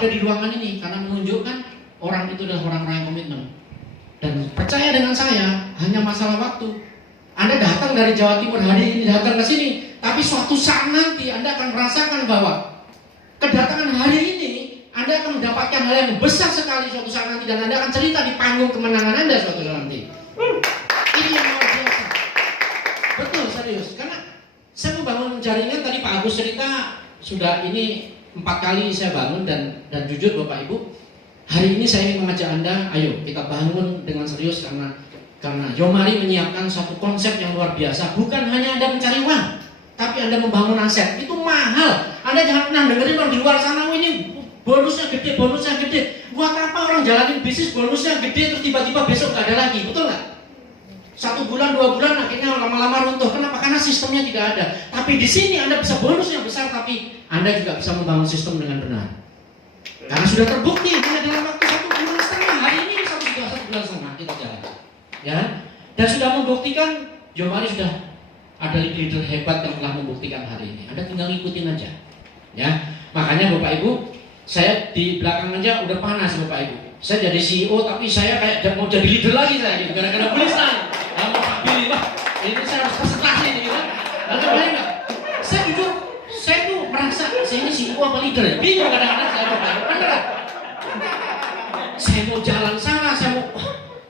ada di ruangan ini karena menunjukkan orang itu adalah orang-orang yang komitmen. Dan percaya dengan saya, hanya masalah waktu. Anda datang dari Jawa Timur hari ini, datang ke sini, tapi suatu saat nanti Anda akan merasakan bahwa kedatangan hari ini Anda akan mendapatkan hal yang besar sekali suatu saat nanti, dan Anda akan cerita di panggung kemenangan Anda suatu saat nanti. Ini yang luar biasa. Betul, serius. Karena saya membangun jaringan, tadi Pak Agus cerita sudah ini 4 kali saya bangun, dan jujur Bapak Ibu, hari ini saya ingin mengajak Anda, ayo kita bangun dengan serius karena Yomari menyiapkan satu konsep yang luar biasa. Bukan hanya Anda mencari uang, tapi Anda membangun aset. Itu mahal. Anda jangan pernah dengerin orang di luar sana, ini bonusnya gede, bonusnya gede. Buat apa orang jalanin bisnis bonusnya gede terus tiba-tiba besok gak ada lagi, betul nggak? 1 bulan, 2 bulan akhirnya lama-lama runtuh. Kenapa? Karena sistemnya tidak ada. Tapi di sini Anda bisa bonus yang besar, tapi Anda juga bisa membangun sistem dengan benar. Karena sudah terbukti hanya dalam waktu 1 bulan setengah. Hari ini 1 bulan setengah kita jalan. Ya, dan sudah membuktikan. Yomari sudah ada leader hebat yang telah membuktikan hari ini. Anda tinggal ngikutin aja. Ya, makanya Bapak Ibu, saya di belakang aja udah panas Bapak Ibu. Saya jadi CEO tapi saya kayak mau jadi leader lagi saya gitu. Gara-gara tulisan. Mau Pak Billy, wah ini saya harus presentasi nih gitu. Lalu bayang nggak? Saya jujur, saya tuh merasa saya ini CEO apa leader ya? Bingung kadang-kadang saya Bapak Ibu. Beneran. Saya mau jalan sana,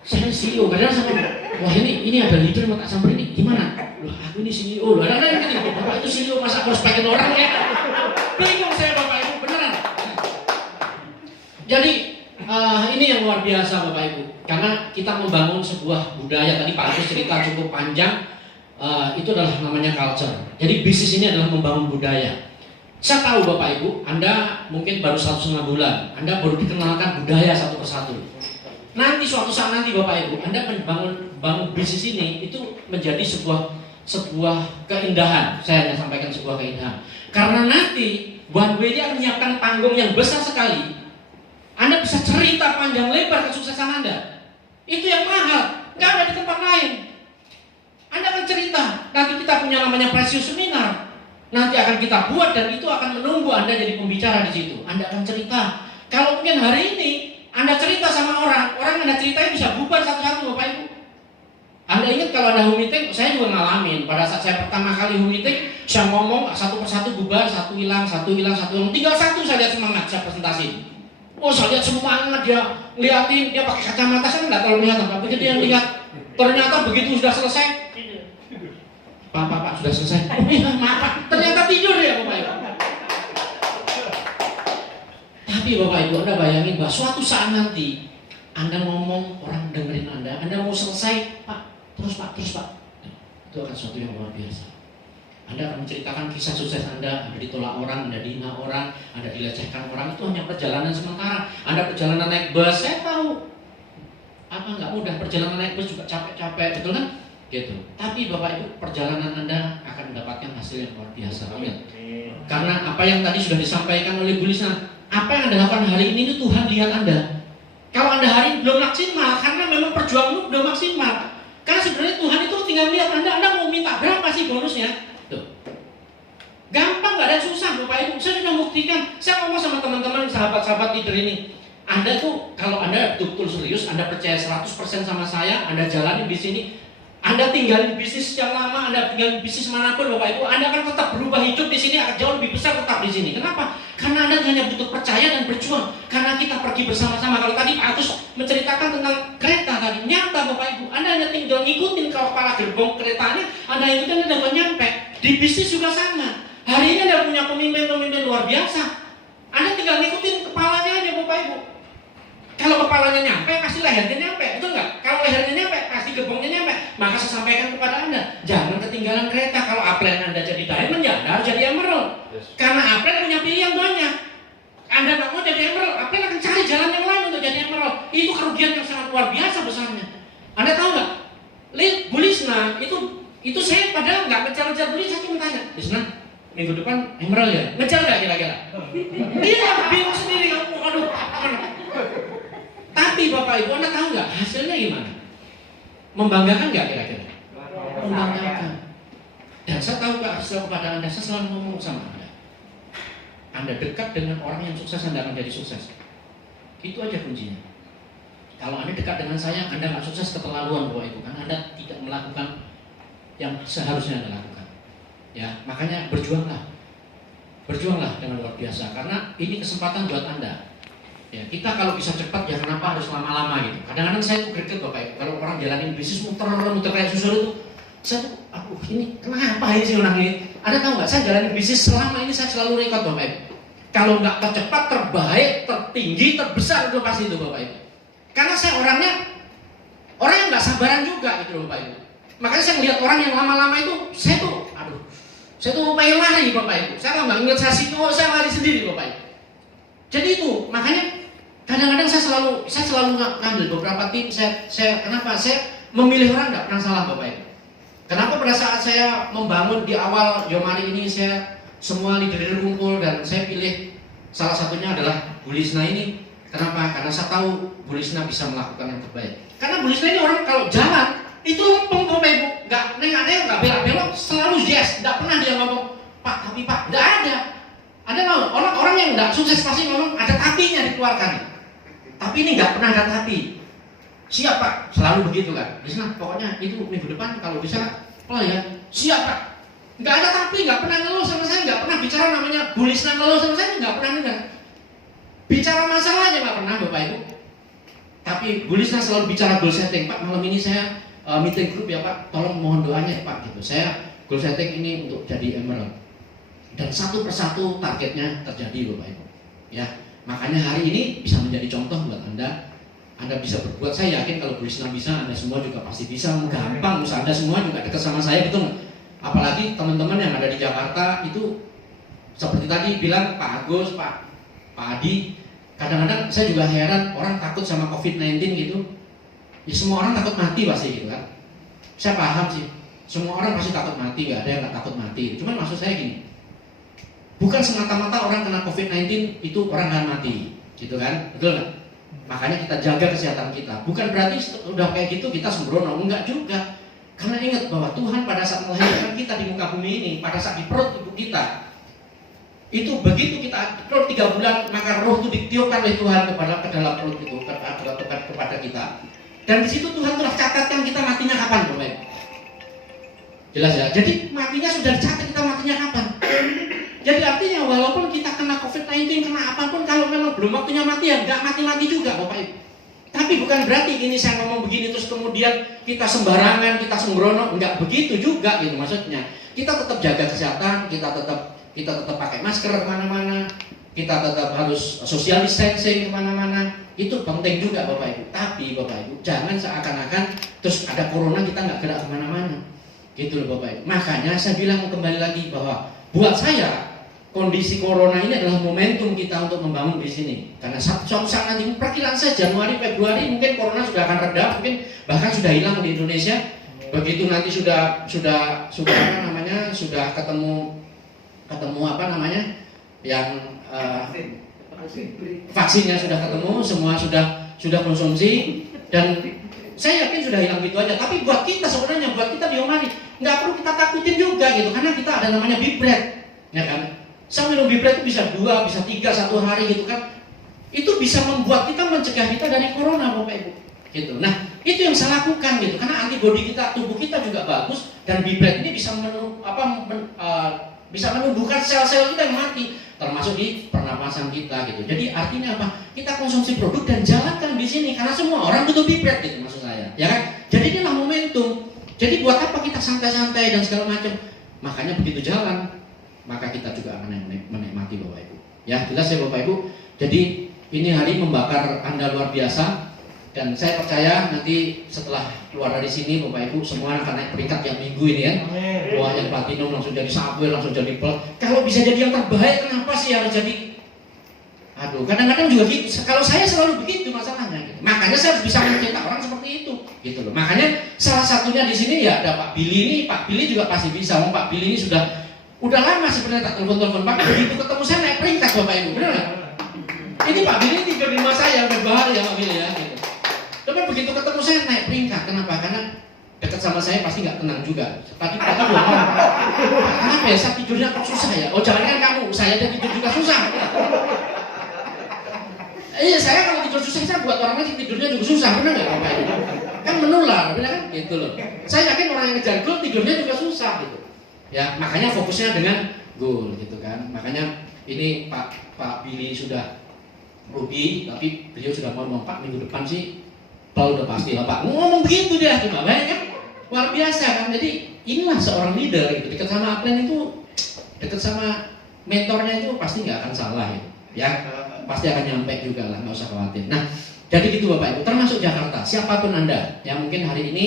saya CEO, kadang sama, wah ini ada leader mau tak samperin ini gimana? Loh aku ini CEO loh, ada yang gitu, Bapak itu CEO masa harus pakai orang ya? Bingung saya Bapak Ibu, beneran. Jadi ini yang luar biasa Bapak Ibu, karena kita membangun sebuah budaya. Tadi Pak Agus cerita cukup panjang, itu adalah namanya culture. Jadi bisnis ini adalah membangun budaya. Saya tahu Bapak Ibu, Anda mungkin baru 1,5 bulan, Anda baru dikenalkan budaya satu persatu. Nanti suatu saat nanti Bapak Ibu, Anda bangun bisnis ini itu menjadi sebuah keindahan. Saya hanya sampaikan sebuah keindahan. Karena nanti One Way dia akan menyiapkan panggung yang besar sekali. Anda bisa cerita panjang lebar kesuksesan Anda. Itu yang mahal, nggak ada di tempat lain. Anda akan cerita. Nanti kita punya namanya Precious Seminar. Nanti akan kita buat dan itu akan menunggu Anda jadi pembicara di situ. Anda akan cerita. Kalau mungkin hari ini Anda cerita sama orang yang Anda ceritain bisa bubar satu-satu Bapak Ibu. Anda ingat kalau ada home meeting, saya juga ngalamin. Pada saat saya pertama kali home meeting, saya ngomong satu persatu bubar, satu hilang. Tinggal satu saya lihat semangat, saya presentasi. Oh saya lihat semangat, dia ngeliatin, dia pakai kacamata, saya nggak terlalu lihat apa. Begitu dia lihat, ternyata begitu sudah selesai. Pak, sudah selesai. Oh iya, maaf, ternyata tidur ya Bapak Ibu. Tapi Bapak Ibu, Anda bayangin bahwa suatu saat nanti Anda ngomong, orang dengerin Anda mau selesai, Pak, terus Pak. Itu akan sesuatu yang luar biasa. Anda akan menceritakan kisah sukses Anda ditolak orang, Anda dihina orang, Anda dilecehkan orang, itu hanya perjalanan sementara. Anda perjalanan naik bus, saya tahu nggak mudah, perjalanan naik bus juga capek-capek, betul kan? Gitu. Tapi Bapak Ibu, perjalanan Anda akan mendapatkan hasil yang luar biasa. Karena apa yang tadi sudah disampaikan oleh Bu Lisna, apa yang Anda lakukan hari ini itu Tuhan lihat Anda. Kalau Anda hari ini belum maksimal, karena memang perjuanganmu belum maksimal. Karena sebenarnya Tuhan itu tinggal lihat Anda mau minta berapa sih bonusnya? Tuh. Gampang, nggak ada susah Bapak Ibu. Saya sudah buktikan. Saya ngomong sama teman-teman, sahabat-sahabat leader ini. Anda tuh, kalau Anda betul-betul serius, Anda percaya 100% sama saya, Anda jalanin di sini. Anda tinggalin bisnis yang lama, Anda tinggalin bisnis manapun Bapak Ibu, Anda akan tetap berubah hidup di sini, akan jauh lebih besar tetap di sini. Kenapa? Karena Anda hanya butuh percaya dan berjuang. Karena kita pergi bersama-sama. Kalau tadi Pak Agus menceritakan tentang kereta tadi, nyata Bapak Ibu, Anda hanya tinggal ngikutin ke kepala gerbong keretanya, Anda ikutin, Anda akan nyampe. Di bisnis juga sama. Hari ini Anda punya pemimpin-pemimpin luar biasa. Anda tinggal ngikutin kepalanya aja Bapak Ibu. Kalau kepalanya nyampe, pasti lehernya nyampe, betul nggak? Kalau lehernya nyampe, pasti gerbongnya nyampe. Maka saya sampaikan kepada Anda, jangan ketinggalan kereta. Kalau upline Anda jadi diamond, ya Anda harus jadi emerald. Karena upline punya pilihan banyak. Anda nggak mau jadi emerald, upline akan cari jalan yang lain untuk jadi emerald. Itu kerugian yang sangat luar biasa besarnya. Anda tahu nggak? Bu Lisna, itu saya padahal nggak ngejar-ngejar Bu Lisna, saya cuma tanya, Lisna, minggu depan emerald ya? Ngejar nggak kira-kira? Dia bingung sendiri, aduh. Tapi Bapak Ibu, Anda tahu nggak hasilnya gimana? Membanggakan nggak kira-kira? Membanggakan. Dan saya tahu Pak, hasil kepada Anda, saya selalu ngomong sama Anda. Anda dekat dengan orang yang sukses, Anda akan jadi sukses. Itu aja kuncinya. Kalau Anda dekat dengan saya, Anda nggak sukses keterlaluan Bapak Ibu, kan Anda tidak melakukan yang seharusnya Anda lakukan. Ya, makanya berjuanglah dengan luar biasa, karena ini kesempatan buat Anda. Ya, kita kalau bisa cepat ya kenapa harus lama-lama gitu. Kadang-kadang saya tuh greget Bapak Ibu, kalau orang jalanin bisnis muter kayak susur itu, saya tuh, ini kenapa ini sih orang ini? Anda tahu nggak? Saya jalanin bisnis selama ini saya selalu rekod Bapak Ibu. Kalau nggak tercepat, terbaik, tertinggi, terbesar itu pasti itu Bapak Ibu. Karena saya orang yang nggak sabaran juga gitu Bapak Ibu. Makanya saya melihat orang yang lama-lama itu, saya tuh pengen lari Bapak Ibu. Saya nggak ngeliat saya lari sendiri Bapak Ibu. Jadi itu makanya kadang-kadang saya selalu ngambil beberapa tim. Kenapa saya memilih orang nggak pernah salah Bapak Ibu. Kenapa pada saat saya membangun di awal Yomari ini, saya semua leader kumpul dan saya pilih salah satunya adalah Bu Lisna ini. Kenapa? Karena saya tahu Bu Lisna bisa melakukan yang terbaik. Karena Bu Lisna ini orang kalau jalan itu lempeng Bapak Ibu, nggak nengok, nggak belok-belok, selalu yes, nggak pernah dia ngomong Pak, tapi Pak, nggak ada. Ada tahu orang yang nggak sukses pasti ngomong ada tapinya dikeluarkan. Tapi ini nggak pernah ada tapi. Siap Pak, selalu begitu kan. Di sana pokoknya itu minggu depan kalau bisa, oh ya, siap Pak. Nggak ada tapi, nggak pernah ngeluh sama saya, nggak pernah bicara namanya Bu Lisna ngeluh sama saya, nggak pernah dengar. Bicara masalahnya nggak pernah Bapak Ibu. Tapi Bu Lisna selalu bicara goal setting. Pak, malam ini saya meeting group ya Pak, tolong mohon doanya Pak gitu. Saya goal setting ini untuk jadi emerald. Dan satu persatu targetnya terjadi Bapak Ibu. Ya, makanya hari ini bisa menjadi contoh buat Anda. Anda bisa berbuat, saya yakin kalau Bu Lisna bisa, Anda semua juga pasti bisa. Gampang, usaha Anda semua juga dekat sama saya, betul nggak? Apalagi teman-teman yang ada di Jakarta itu seperti tadi bilang Pak Agus, Pak Adi. Kadang-kadang saya juga heran orang takut sama COVID-19 gitu. Ya semua orang takut mati pasti gitu kan. Saya paham sih, semua orang pasti takut mati, nggak ada yang nggak takut mati. Cuman maksud saya gini, bukan semata-mata orang kena COVID-19 itu orang akan mati, gitu kan? Betul nggak? Makanya kita jaga kesehatan kita. Bukan berarti udah kayak gitu kita sembrono, enggak juga. Karena ingat bahwa Tuhan pada saat melahirkan kita di muka bumi ini, pada saat di perut ibu kita, itu begitu kita perut 3 bulan, maka roh itu ditiupkan oleh Tuhan ke dalam perut itu, kepada kita. Dan di situ Tuhan telah catatkan kita matinya kapan, Bapak. Jelas ya? Jadi matinya sudah dicatat kita matinya kapan. Jadi artinya walaupun kita kena COVID-19, kena apapun, kalau memang belum waktunya mati ya nggak mati-mati juga Bapak Ibu. Tapi bukan berarti ini saya ngomong begini terus kemudian kita sembarangan, kita sembrono, nggak begitu juga gitu maksudnya. Kita tetap jaga kesehatan, kita tetap pakai masker kemana-mana, kita tetap harus social distancing kemana-mana. Itu penting juga Bapak Ibu. Tapi Bapak Ibu jangan seakan-akan terus ada corona kita nggak gerak kemana-mana. Gitu loh Bapak Ibu. Makanya saya bilang kembali lagi bahwa buat saya kondisi corona ini adalah momentum kita untuk membangun di sini. Karena suatu saat nanti perkiraan saya Januari Februari mungkin corona sudah akan reda, mungkin bahkan sudah hilang di Indonesia. Begitu nanti sudah apa namanya, sudah ketemu apa namanya yang vaksinnya sudah ketemu, semua sudah konsumsi, dan saya yakin sudah hilang gitu aja. Tapi buat kita sebenarnya, buat kita di Yomari nggak perlu kita takutin juga gitu, karena kita ada namanya Bibret, ya kan? Saya minum Bibret itu bisa 2, bisa 3 satu hari gitu kan. Itu bisa membuat kita mencegah kita dari corona Bapak Ibu. Gitu. Nah, itu yang saya lakukan gitu. Karena antibodi kita, tubuh kita juga bagus, dan Bibret ini bisa bisa menumbuhkan sel-sel kita yang mati, termasuk di pernapasan kita gitu. Jadi artinya apa? Kita konsumsi produk dan jalankan di sini karena semua orang butuh Bibret gitu maksud saya. Ya kan? Jadi inilah momentum. Jadi buat apa kita santai-santai dan segala macam? Makanya begitu jalan, maka kita juga akan menikmati Bapak Ibu. Ya, jelas ya Bapak Ibu. Jadi ini hari membakar Anda luar biasa, dan saya percaya nanti setelah keluar dari sini Bapak Ibu semua akan naik peringkat yang minggu ini ya. Wah, yang platinum langsung jadi saphir, langsung jadi pearl. Kalau bisa jadi yang terbaik, kenapa sih harus jadi? Aduh, kadang-kadang juga gitu. Kalau saya selalu begitu masalahnya. Gitu. Makanya saya harus bisa mencetak orang seperti itu, gitu loh. Makanya salah satunya di sini ya ada Pak Billy ini. Pak Billy juga pasti bisa. Pak Billy ini udah lama sebenarnya tak telepon Pak. Begitu ketemu saya naik peringkat Bapak Ibu, benar nggak? Ini Pak Billy tidur di rumah saya, berbahaya Pak Billy ya. Gitu. Tapi begitu ketemu saya naik peringkat, kenapa? Karena dekat sama saya pasti nggak tenang juga. Tadi kenapa ya saya tidurnya kok susah ya? Oh jangan kan kamu, saya aja tidur juga susah. Iya saya kalau tidur susah saya buat orang lain tidurnya juga susah, benar nggak Bapak Ibu? Kan menular, benar kan? Gitu loh. Saya yakin orang yang ngejar goal tidurnya juga susah gitu. Ya makanya fokusnya dengan goal gitu kan. Makanya ini Pak Billy sudah rugi, tapi beliau sudah ngomong Pak minggu depan sih Paul udah pasti lah Pak. Ngomong begitu dia, cuma banyak luar biasa kan. Jadi inilah seorang leader gitu. Dekat sama upline itu, dekat sama mentornya itu pasti nggak akan salah gitu. Ya pasti akan nyampe juga lah, nggak usah khawatir. Nah jadi gitu Bapak Ibu, termasuk Jakarta, siapapun Anda yang mungkin hari ini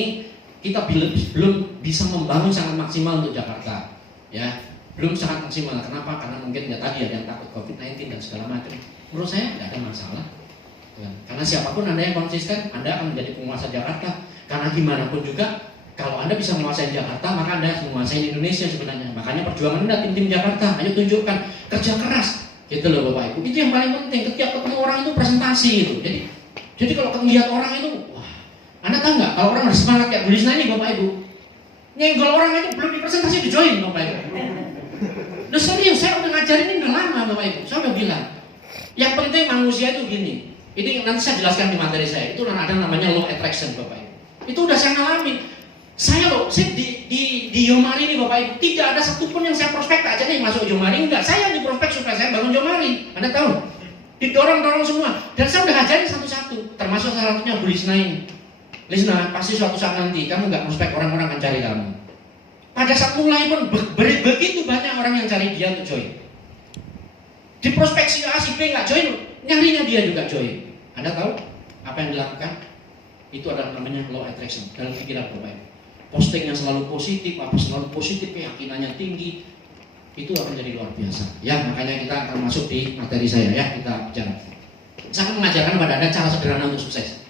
kita belum bisa membangun sangat maksimal untuk Jakarta, ya belum sangat maksimal. Kenapa? Karena mungkin ya tadi ada yang takut COVID-19 dan segala macam. Menurut saya nggak ada masalah. Karena siapapun Anda yang konsisten, Anda akan menjadi penguasa Jakarta. Karena gimana pun juga, kalau Anda bisa menguasai Jakarta, maka Anda harus menguasai Indonesia sebenarnya. Makanya perjuangan Anda tim-tim Jakarta, ayo tunjukkan kerja keras, gitu loh Bapak Ibu. Itu yang paling penting. Ketika ketemu orang itu presentasi itu. Jadi kalau melihat orang itu, wah, Anda tahu nggak? Kalau orang bersemangat kayak Bu Lisna ini Bapak Ibu, nyenggol orang itu belum dipresentasi di join Bapak Ibu. Nah serius, saya udah ngajarin ini udah lama Bapak Ibu. Saya udah bilang, yang penting manusia itu gini. Ini nanti saya jelaskan di materi saya. Itu ada namanya law attraction Bapak Ibu. Itu udah saya ngalamin. Saya di Yomari ini Bapak Ibu, tidak ada satupun yang saya prospek aja nih masuk Yomari. Enggak, saya di prospek supaya saya bangun Yomari. Anda tahu? Didorong-dorong semua. Dan saya udah ngajarin satu-satu. Termasuk salah satunya Bu Lisna ini. Lisna, pasti suatu saat nanti kamu nggak prospek, orang-orang akan cari kamu. Pada saat mulai pun begitu banyak orang yang cari dia untuk join. Di prospek si A, si B nggak join, nyarinya dia juga join. Anda tahu apa yang dilakukan? Itu adalah namanya law attraction dalam pikiran Bapak Ibu. Posting yang selalu positif, keyakinannya tinggi, itu akan jadi luar biasa. Ya, makanya kita akan masuk di materi saya ya, kita bicara. Saya akan mengajarkan pada Anda cara sederhana untuk sukses.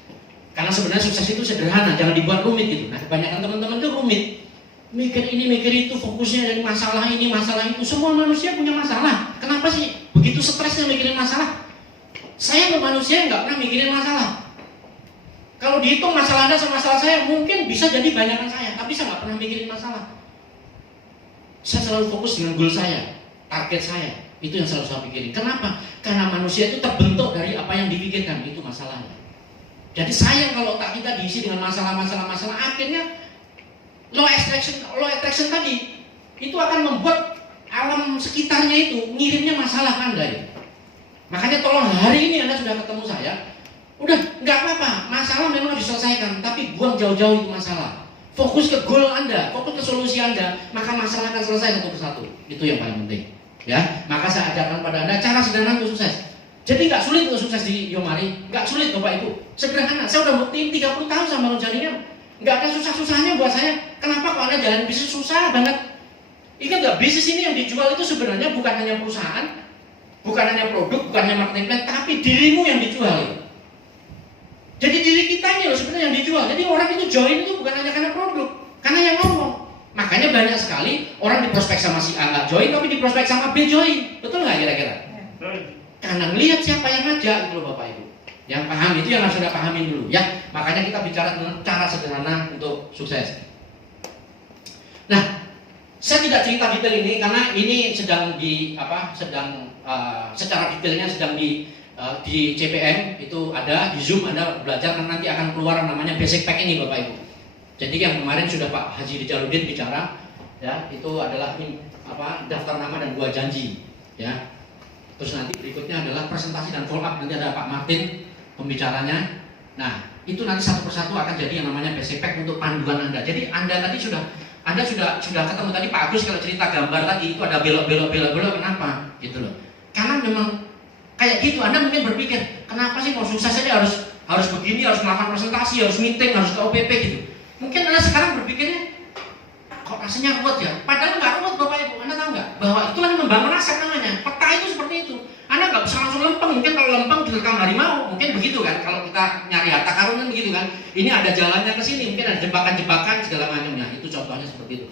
Karena sebenarnya sukses itu sederhana, jangan dibuat rumit gitu. Nah, kebanyakan teman-teman itu rumit. Mikir ini, mikir itu, fokusnya dari masalah ini, masalah itu. Semua manusia punya masalah. Kenapa sih begitu stresnya mikirin masalah? Saya manusia nggak pernah mikirin masalah. Kalau dihitung masalah Anda sama masalah saya, mungkin bisa jadi banyakan saya, tapi saya nggak pernah mikirin masalah. Saya selalu fokus dengan goal saya, target saya. Itu yang selalu saya pikirin. Kenapa? Karena manusia itu terbentuk dari apa yang dipikirkan, itu masalahnya. Jadi sayang kalau tak kita diisi dengan masalah-masalah, akhirnya law attraction tadi itu akan membuat alam sekitarnya itu ngirimnya masalah ke Anda ya. Makanya tolong hari ini Anda sudah ketemu saya, udah nggak apa-apa, masalah memang diselesaikan, tapi buang jauh-jauh itu masalah. Fokus ke goal Anda, fokus ke solusi Anda, maka masalah akan selesai satu persatu. Itu yang paling penting. Ya, maka saya ajarkan pada Anda cara sederhana untuk sukses. Jadi nggak sulit untuk sukses di Yomari, nggak sulit Bapak Ibu. Sederhana, saya udah buktiin 30 tahun sama bangun jaringan. Nggak ada susah-susahnya buat saya. Kenapa kalau Anda jalan bisnis susah banget? Ingat nggak, bisnis ini yang dijual itu sebenarnya bukan hanya perusahaan, bukan hanya produk, bukan hanya marketing plan, tapi dirimu yang dijual. Jadi diri kita ini loh sebenarnya yang dijual. Jadi orang itu join itu bukan hanya karena produk, karena yang ngomong. Makanya banyak sekali orang diprospek sama si A nggak join, tapi diprospek sama B join. Betul nggak kira-kira? Karena melihat siapa yang ngajak itu loh Bapak Ibu. Yang paham itu yang harus Anda pahamin dulu ya. Makanya kita bicara tentang cara sederhana untuk sukses. Nah, saya tidak cerita detail ini karena ini sedang secara detailnya sedang di CPM itu ada di Zoom Anda belajar, karena nanti akan keluar namanya basic pack ini Bapak Ibu. Jadi yang kemarin sudah Pak Haji Jaludin bicara ya, itu adalah daftar nama dan buah janji ya. Terus nanti berikutnya adalah presentasi dan follow up, nanti ada Pak Martin pembicaranya. Nah, itu nanti satu persatu akan jadi yang namanya basic pack untuk panduan Anda. Jadi Anda sudah ketemu tadi Pak Agus kalau cerita gambar tadi itu ada belok kenapa? Gitu loh. Karena memang kayak gitu Anda mungkin berpikir, kenapa sih mau sukses aja harus begini, harus melakukan presentasi, harus meeting, harus ke OPP gitu. Mungkin Anda sekarang berpikirnya kok rasanya ruwet ya? Padahal nggak ruwet Bapak Ibu. Anda tahu nggak bahwa itulah yang membangun aset namanya. Peta itu seperti itu. Anda nggak bisa langsung lempeng. Mungkin kalau lempeng direkam harimau, mungkin begitu kan? Kalau kita nyari harta karun kan begitu kan? Ini ada jalannya ke sini, mungkin ada jebakan-jebakan segala macamnya. Itu contohnya seperti itu.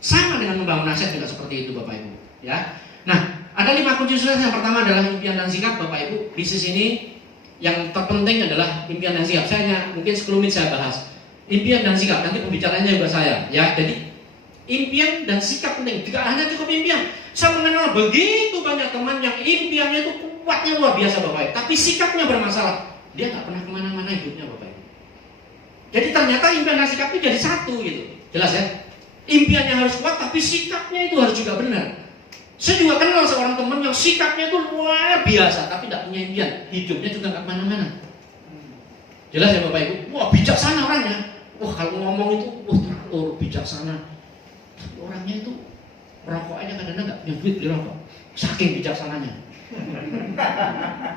Sama dengan membangun aset juga seperti itu Bapak Ibu. Ya. Nah, ada 5 kunci sukses. Yang pertama adalah impian dan sikap Bapak Ibu. Bisnis ini yang terpenting adalah impian dan sikap. Mungkin 10 menit saya bahas. Impian dan sikap, nanti pembicaranya juga saya. Ya, jadi impian dan sikap penting. Tidak hanya cukup impian. Saya mengenal begitu banyak teman yang impiannya itu kuatnya luar biasa Bapak, tapi sikapnya bermasalah. Dia nggak pernah kemana-mana hidupnya Bapak. Jadi ternyata impian dan sikap itu jadi satu gitu. Jelas ya? Impiannya harus kuat, tapi sikapnya itu harus juga benar. Saya juga kenal seorang teman yang sikapnya itu luar biasa, tapi tidak punya impian. Hidupnya juga nggak kemana-mana. Jelas ya Bapak Ibu? Wah, bijaksana orangnya. Wah, kalau ngomong itu, wah teratur, bijaksana. Tapi orangnya itu rokok aja kadang-kadang nggak punya duit beli rokok. Saking bijaksananya.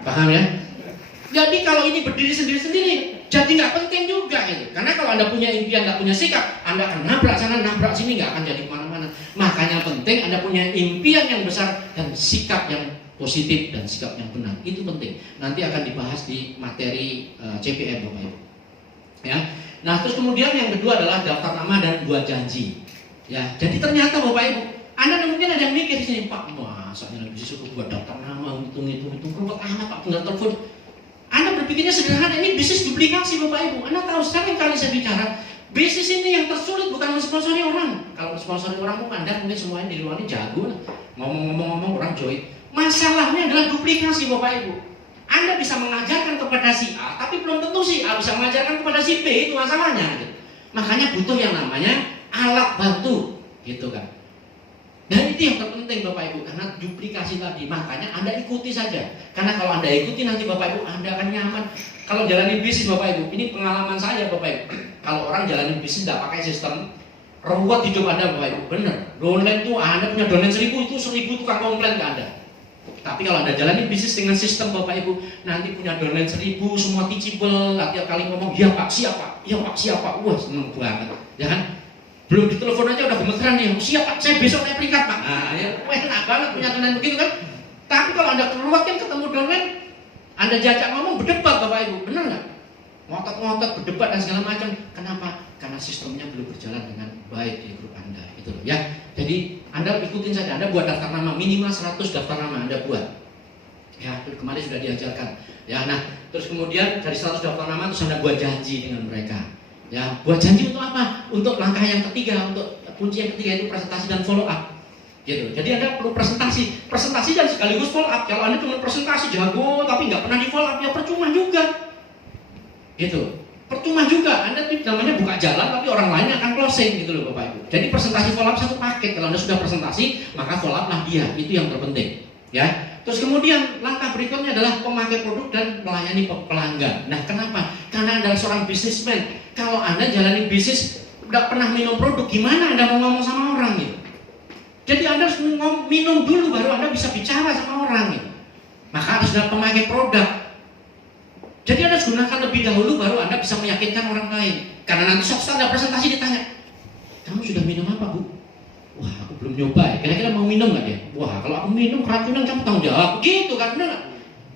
Paham ya? Jadi kalau ini berdiri sendiri-sendiri, jadi nggak penting juga gitu. Karena kalau Anda punya impian, nggak punya sikap, Anda akan nabrak sana, nabrak sini, nggak akan jadi kemana-mana. Makanya penting Anda punya impian yang besar dan sikap yang positif dan sikap yang benar. Itu penting. Nanti akan dibahas di materi CPM Bapak Ibu. Ya. Nah terus kemudian yang kedua adalah daftar nama dan buat janji. Ya. Jadi ternyata Bapak Ibu, Anda mungkin ada yang mikir di sini, Pak, masa yang bisa suruh buat daftar nama, hitung ruwet amat Pak, tinggal telepon. Anda berpikirnya sederhana, ini bisnis duplikasi Bapak Ibu. Anda tahu sering kali saya bicara, bisnis ini yang tersulit bukan mensponsori orang. Kalau mensponsori orang mungkin semuanya di luar ini jago, ngomong-ngomong orang join. Masalahnya adalah duplikasi Bapak Ibu. Anda bisa mengajarkan kepada si A, tapi belum tentu si A bisa mengajarkan kepada si B, itu masalahnya. Gitu. Makanya butuh yang namanya alat bantu, gitu kan. Dan itu yang terpenting Bapak Ibu, karena duplikasi tadi. Makanya Anda ikuti saja. Karena kalau Anda ikuti nanti Bapak Ibu, Anda akan nyaman. Kalau jalani bisnis Bapak Ibu, ini pengalaman saya Bapak Ibu. Kalau orang jalani bisnis tidak pakai sistem, ruwet hidup Anda Bapak Ibu. Bener. Downline itu Anda punya downline 1000, itu 1000 tukang komplain ke Anda. Tapi kalau Anda jalani bisnis dengan sistem Bapak Ibu, nanti punya downline 1000, semua teachable, tiap kali ngomong, ya Pak, siapa? Ya Pak, siapa? Wah, seneng banget. Ya kan? Belum ditelepon aja udah gemeteran nih, siap Pak, saya besok naik peringkat Pak. Nah, ya enak banget punya downline begitu kan. Tapi kalau Anda keluar kan ketemu downline, Anda jajak ngomong berdebat Bapak Ibu, benar nggak? Ngotot-ngotot berdebat dan segala macam. Kenapa? Karena sistemnya belum berjalan dengan baik di grup Anda, gitu loh ya. Jadi Anda ikutin saja, Anda buat daftar nama minimal 100 daftar nama Anda buat. Ya, kemarin sudah diajarkan. Ya, nah terus kemudian dari 100 daftar nama terus Anda buat janji dengan mereka. Ya, buat janji untuk apa? Untuk langkah yang ketiga, untuk kunci yang ketiga itu presentasi dan follow up. Gitu. Jadi Anda perlu presentasi dan sekaligus follow up. Kalau Anda cuma presentasi jago tapi nggak pernah di follow up, ya percuma juga. Gitu. Percuma juga. Anda namanya buka jalan tapi orang lain akan closing gitu loh Bapak Ibu. Jadi presentasi follow up satu paket. Kalau Anda sudah presentasi, maka follow up lah dia. Itu yang terpenting. Ya. Terus kemudian langkah berikutnya adalah pemakai produk dan melayani pelanggan. Nah, kenapa? Karena Anda seorang bisnismen. Kalau Anda jalani bisnis nggak pernah minum produk, gimana Anda mau ngomong sama orang gitu? Jadi Anda harus minum dulu baru Anda bisa bicara sama orang gitu. Maka harus ada pemakai produk. Jadi Anda harus gunakan lebih dahulu baru Anda bisa meyakinkan orang lain. Karena nanti suatu Anda presentasi ditanya, kamu sudah minum apa Bu? Wah, aku belum nyoba ya. Kira-kira mau minum nggak dia? Wah, kalau aku minum keracunan kamu tanggung jawab. Gitu kan, benar nggak?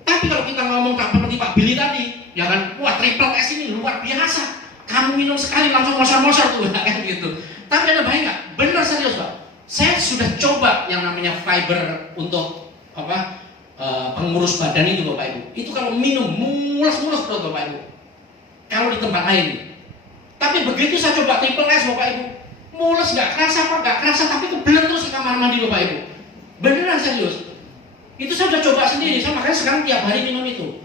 Tapi kalau kita ngomong seperti Pak Billy tadi, ya kan, wah triple S ini luar biasa. Kamu minum sekali langsung mosor-mosor tuh, kan gitu. Tapi Anda bayang nggak? Benar serius Pak. Saya sudah coba yang namanya fiber untuk apa? Pengurus badan itu Bapak Ibu. Itu kalau minum mulus-mulus perut Bapak Ibu. Kalau di tempat lain. Tapi begitu saya coba triple S Bapak Ibu, mulus nggak kerasa Pak, nggak kerasa tapi kebelet terus ke kamar mandi Bapak Ibu. Beneran serius. Itu saya sudah coba sendiri. Saya makanya sekarang tiap hari minum itu.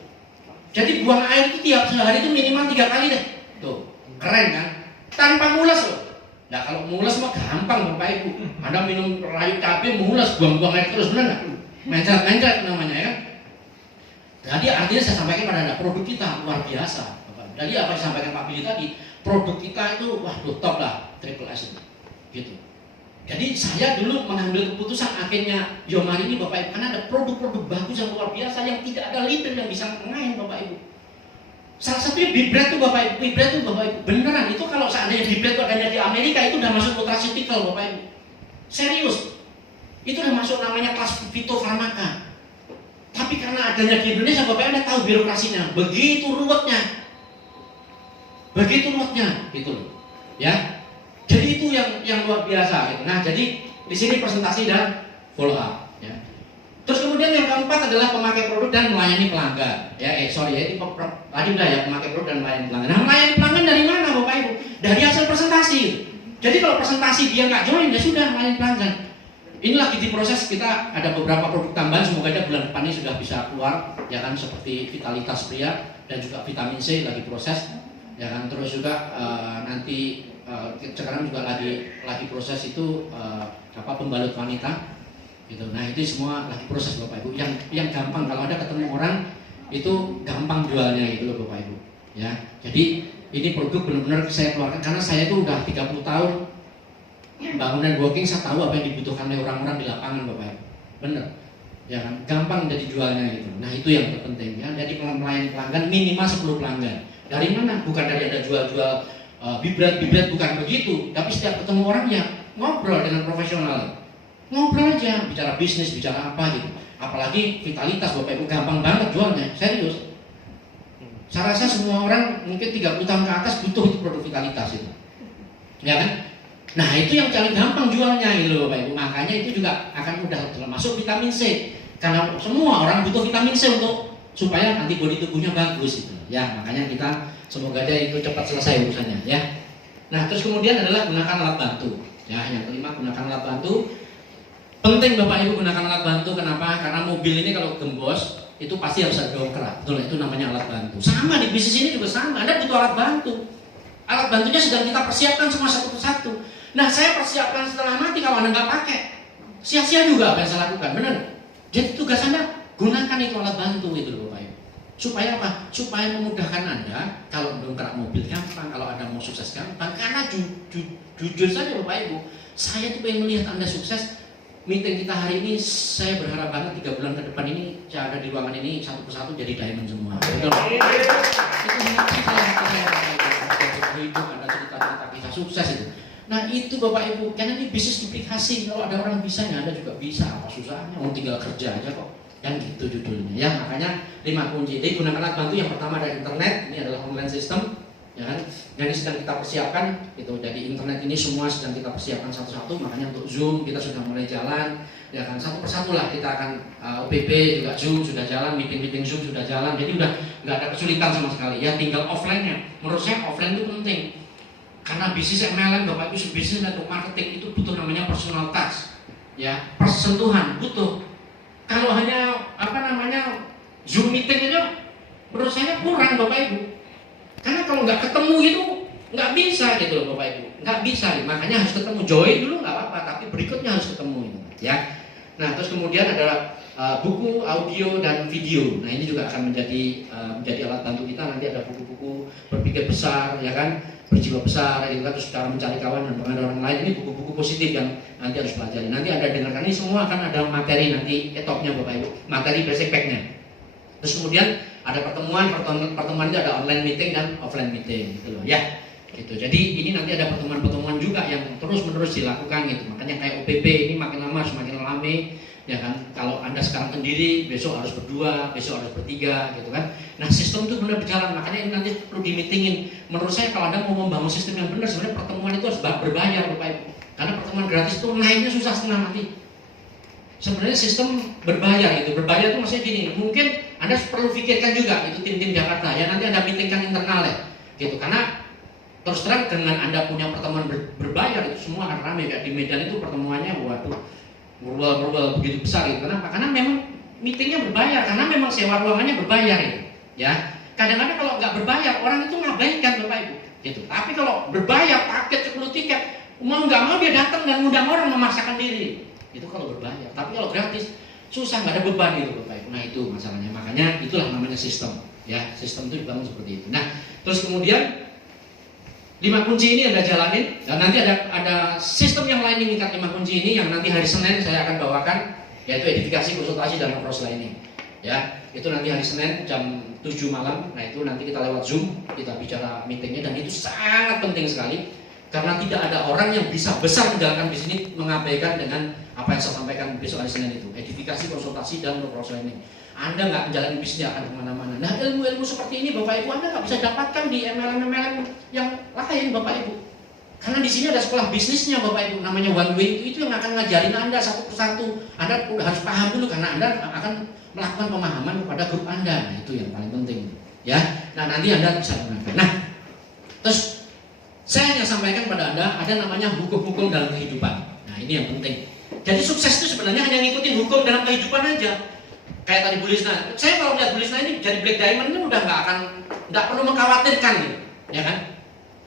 Jadi buang air itu tiap sehari itu minimal 3 kali deh. Tuh, keren kan? Tanpa mules loh. Nah kalau mules mah gampang Bapak Ibu. Anda minum rayu cabai mules, buang-buang air terus, bener nggak? Mencret-mencret namanya ya. Jadi artinya saya sampaikan pada Anda, produk kita luar biasa. Jadi apa yang disampaikan Pak Billy tadi, produk kita itu waduh top lah, triple S itu. Gitu. Jadi saya dulu mengambil keputusan akhirnya Yomari ini Bapak Ibu, karena ada produk-produk bagus yang luar biasa yang tidak ada leader yang bisa mengain Bapak Ibu. Salah satunya Bibret tuh Bapak Ibu, Bibret tuh Bapak Ibu, beneran itu kalau seandainya Bibret itu adanya di Amerika itu udah masuk nutraceutical Bapak Ibu. Serius. Itu udah masuk namanya kelas fitofarmaka. Tapi karena adanya di Indonesia Bapak Anda tahu birokrasinya, begitu ruwetnya. Begitu ruwetnya gitu loh. Ya. Jadi itu yang luar biasa gitu. Nah, jadi di sini presentasi dan follow up ya. Terus kemudian yang keempat adalah pemakai produk dan melayani pelanggan. Ini tadi udah ya, pemakai produk dan melayani pelanggan. Nah, melayani pelanggan dari mana Bapak Ibu? Dari hasil presentasi. Jadi kalau presentasi dia nggak join, ya sudah melayani pelanggan. Ini lagi diproses, kita ada beberapa produk tambahan, semoga aja bulan depan ini sudah bisa keluar, ya kan, seperti Vitalitas Pria dan juga vitamin C lagi proses, ya kan. Terus juga nanti sekarang juga lagi proses itu pembalut wanita. Gitu. Nah itu semua lagi proses Bapak Ibu. Yang gampang kalau ada ketemu orang itu gampang jualnya gitu loh Bapak Ibu. Ya, jadi ini produk benar-benar saya keluarkan karena saya itu udah 30 tahun bangunan working, saya tahu apa yang dibutuhkan oleh orang-orang di lapangan Bapak Ibu. Bener, ya kan, gampang jadi jualnya gitu. Nah itu yang terpenting ya. Jadi melayani pelanggan minimal 10 pelanggan. Dari mana? Bukan dari ada jual-jual bibrat bukan begitu. Tapi setiap ketemu orang ya ngobrol dengan profesional. Ngobrol aja, bicara bisnis, bicara apa gitu. Apalagi Vitalitas Bapak Ibu gampang banget jualnya, serius. Saya rasa semua orang mungkin 30 tahun ke atas butuh itu produk Vitalitas itu. Ya kan? Nah, itu yang paling gampang jualnya gitu loh Bapak Ibu. Makanya itu juga akan mudah termasuk vitamin C. Karena semua orang butuh vitamin C untuk supaya antibodi tubuhnya bagus gitu. Ya, makanya kita semoga aja itu cepat selesai urusannya ya. Nah, terus kemudian adalah gunakan alat bantu. Ya, yang kelima gunakan alat bantu. Penting Bapak Ibu gunakan alat bantu, kenapa? Karena mobil ini kalau gembos itu pasti harus ada dongkrak, betul, itu namanya alat bantu. Sama di bisnis ini juga sama, Anda butuh alat bantu. Alat bantunya sedang kita persiapkan semua satu persatu. Nah saya persiapkan setengah mati kalau Anda nggak pakai, sia-sia juga apa yang saya lakukan, benar? Jadi tugas Anda gunakan itu alat bantu itu loh Bapak Ibu. Supaya apa? Supaya memudahkan Anda kalau dongkrak mobil gampang, kalau Anda mau sukses gampang. Karena jujur saja Bapak Ibu, saya tuh pengen melihat Anda sukses. Meeting kita hari ini saya berharap banget 3 bulan ke depan ini saya ada di ruangan ini satu persatu jadi diamond semua. Betul. Itu nanti saya hidup ada cerita-cerita kisah sukses itu. Nah itu Bapak Ibu, karena ini bisnis duplikasi, kalau ada orang bisa ya Anda juga bisa, apa susahnya, mau tinggal kerja aja kok. Kan gitu judulnya ya, makanya 5 kunci. Jadi gunakan alat bantu, yang pertama ada internet, ini adalah online system. Ya kan? Yang sedang kita persiapkan itu, jadi internet ini semua sedang kita persiapkan satu-satu, makanya untuk Zoom kita sudah mulai jalan, ya kan, satu persatu lah kita akan OPP juga Zoom sudah jalan, meeting Zoom sudah jalan, jadi udah nggak ada kesulitan sama sekali ya, tinggal offline-nya. Menurut saya offline itu penting karena bisnis MLM Bapak Ibu, bisnis network marketing itu butuh namanya personal touch, ya, persentuhan butuh. Kalau hanya Zoom meeting aja menurut saya kurang Bapak Ibu. Karena kalau nggak ketemu itu nggak bisa gitu loh Bapak Ibu, nggak bisa, makanya harus ketemu. Join dulu nggak apa-apa, tapi berikutnya harus ketemu gitu, ya. Nah terus kemudian ada buku, audio dan video. Nah ini juga akan menjadi alat bantu kita. Nanti ada buku-buku berpikir besar, ya kan, berjiwa besar, gitu kan, terus cara mencari kawan dan pengaruh orang lain. Ini buku-buku positif yang nanti harus pelajari. Nanti Anda dengarkan, ini semua akan ada materi nanti etopnya Bapak Ibu, materi basic pack-nya. Terus kemudian ada pertemuan itu ada online meeting dan offline meeting gitu loh ya. Gitu. Jadi ini nanti ada pertemuan-pertemuan juga yang terus-menerus dilakukan gitu. Makanya kayak OPP ini makin lama semakin rame ya kan. Kalau Anda sekarang sendiri, besok harus berdua, besok harus bertiga gitu kan. Nah, sistem itu benar berjalan, makanya ini nanti perlu di-meetingin. Menurut saya kalau Anda mau membangun sistem yang benar, sebenarnya pertemuan itu harus berbayar Bapak Ibu. Karena pertemuan gratis itu naiknya susah setengah mati. Sebenarnya sistem berbayar itu. Berbayar itu maksudnya gini, mungkin Anda perlu pikirkan juga itu tim-tim Jakarta ya, nanti Anda meetingkan internal ya. Gitu. Karena terus terang dengan Anda punya pertemuan berbayar itu semua akan ramai kayak di Medan itu pertemuannya waduh berubah begitu besar gitu. Kenapa? Karena memang meetingnya berbayar, karena memang sewa ruangannya berbayar gitu. Ya. Kadang-kadang kalau nggak berbayar orang itu ngabaikan Bapak Ibu. Gitu. Tapi kalau berbayar paket 10 tiket, mau nggak mau dia datang dan ngundang orang memaksakan diri. Itu kalau berbayar. Tapi kalau gratis susah, nggak ada beban gitu Bapak Ibu. Nah itu masalahnya. Makanya itulah namanya sistem. Ya, sistem itu dibangun seperti itu. Nah, terus kemudian 5 kunci ini Anda jalanin, dan nanti ada sistem yang lain yang mengikat 5 kunci ini yang nanti hari Senin saya akan bawakan, yaitu edifikasi, konsultasi, dan cross lining. Ya, itu nanti hari Senin jam 7 malam. Nah itu nanti kita lewat Zoom, kita bicara meetingnya, dan itu sangat penting sekali. Karena tidak ada orang yang bisa besar menjalankan bisnis ini mengabaikan dengan apa yang saya sampaikan besok hari Senin itu, edifikasi, konsultasi, dan cross lining. Anda nggak menjalani bisnisnya akan kemana-mana. Nah ilmu-ilmu seperti ini Bapak Ibu Anda nggak bisa dapatkan di MLM yang lain Bapak Ibu. Karena di sini ada sekolah bisnisnya Bapak Ibu, namanya One Way, itu yang akan ngajarin Anda satu persatu. Anda harus paham dulu karena Anda akan melakukan pemahaman kepada grup Anda. Nah, itu yang paling penting. Ya, nah nanti Anda bisa gunakan. Nah, terus saya hanya sampaikan pada Anda ada namanya hukum-hukum dalam kehidupan. Nah, ini yang penting. Jadi sukses itu sebenarnya hanya ngikutin hukum dalam kehidupan aja. Kayak tadi Bu Lisna, saya kalau melihat Bu Lisna ini jadi Black Diamond ini udah nggak perlu mengkhawatirkan gitu, ya kan?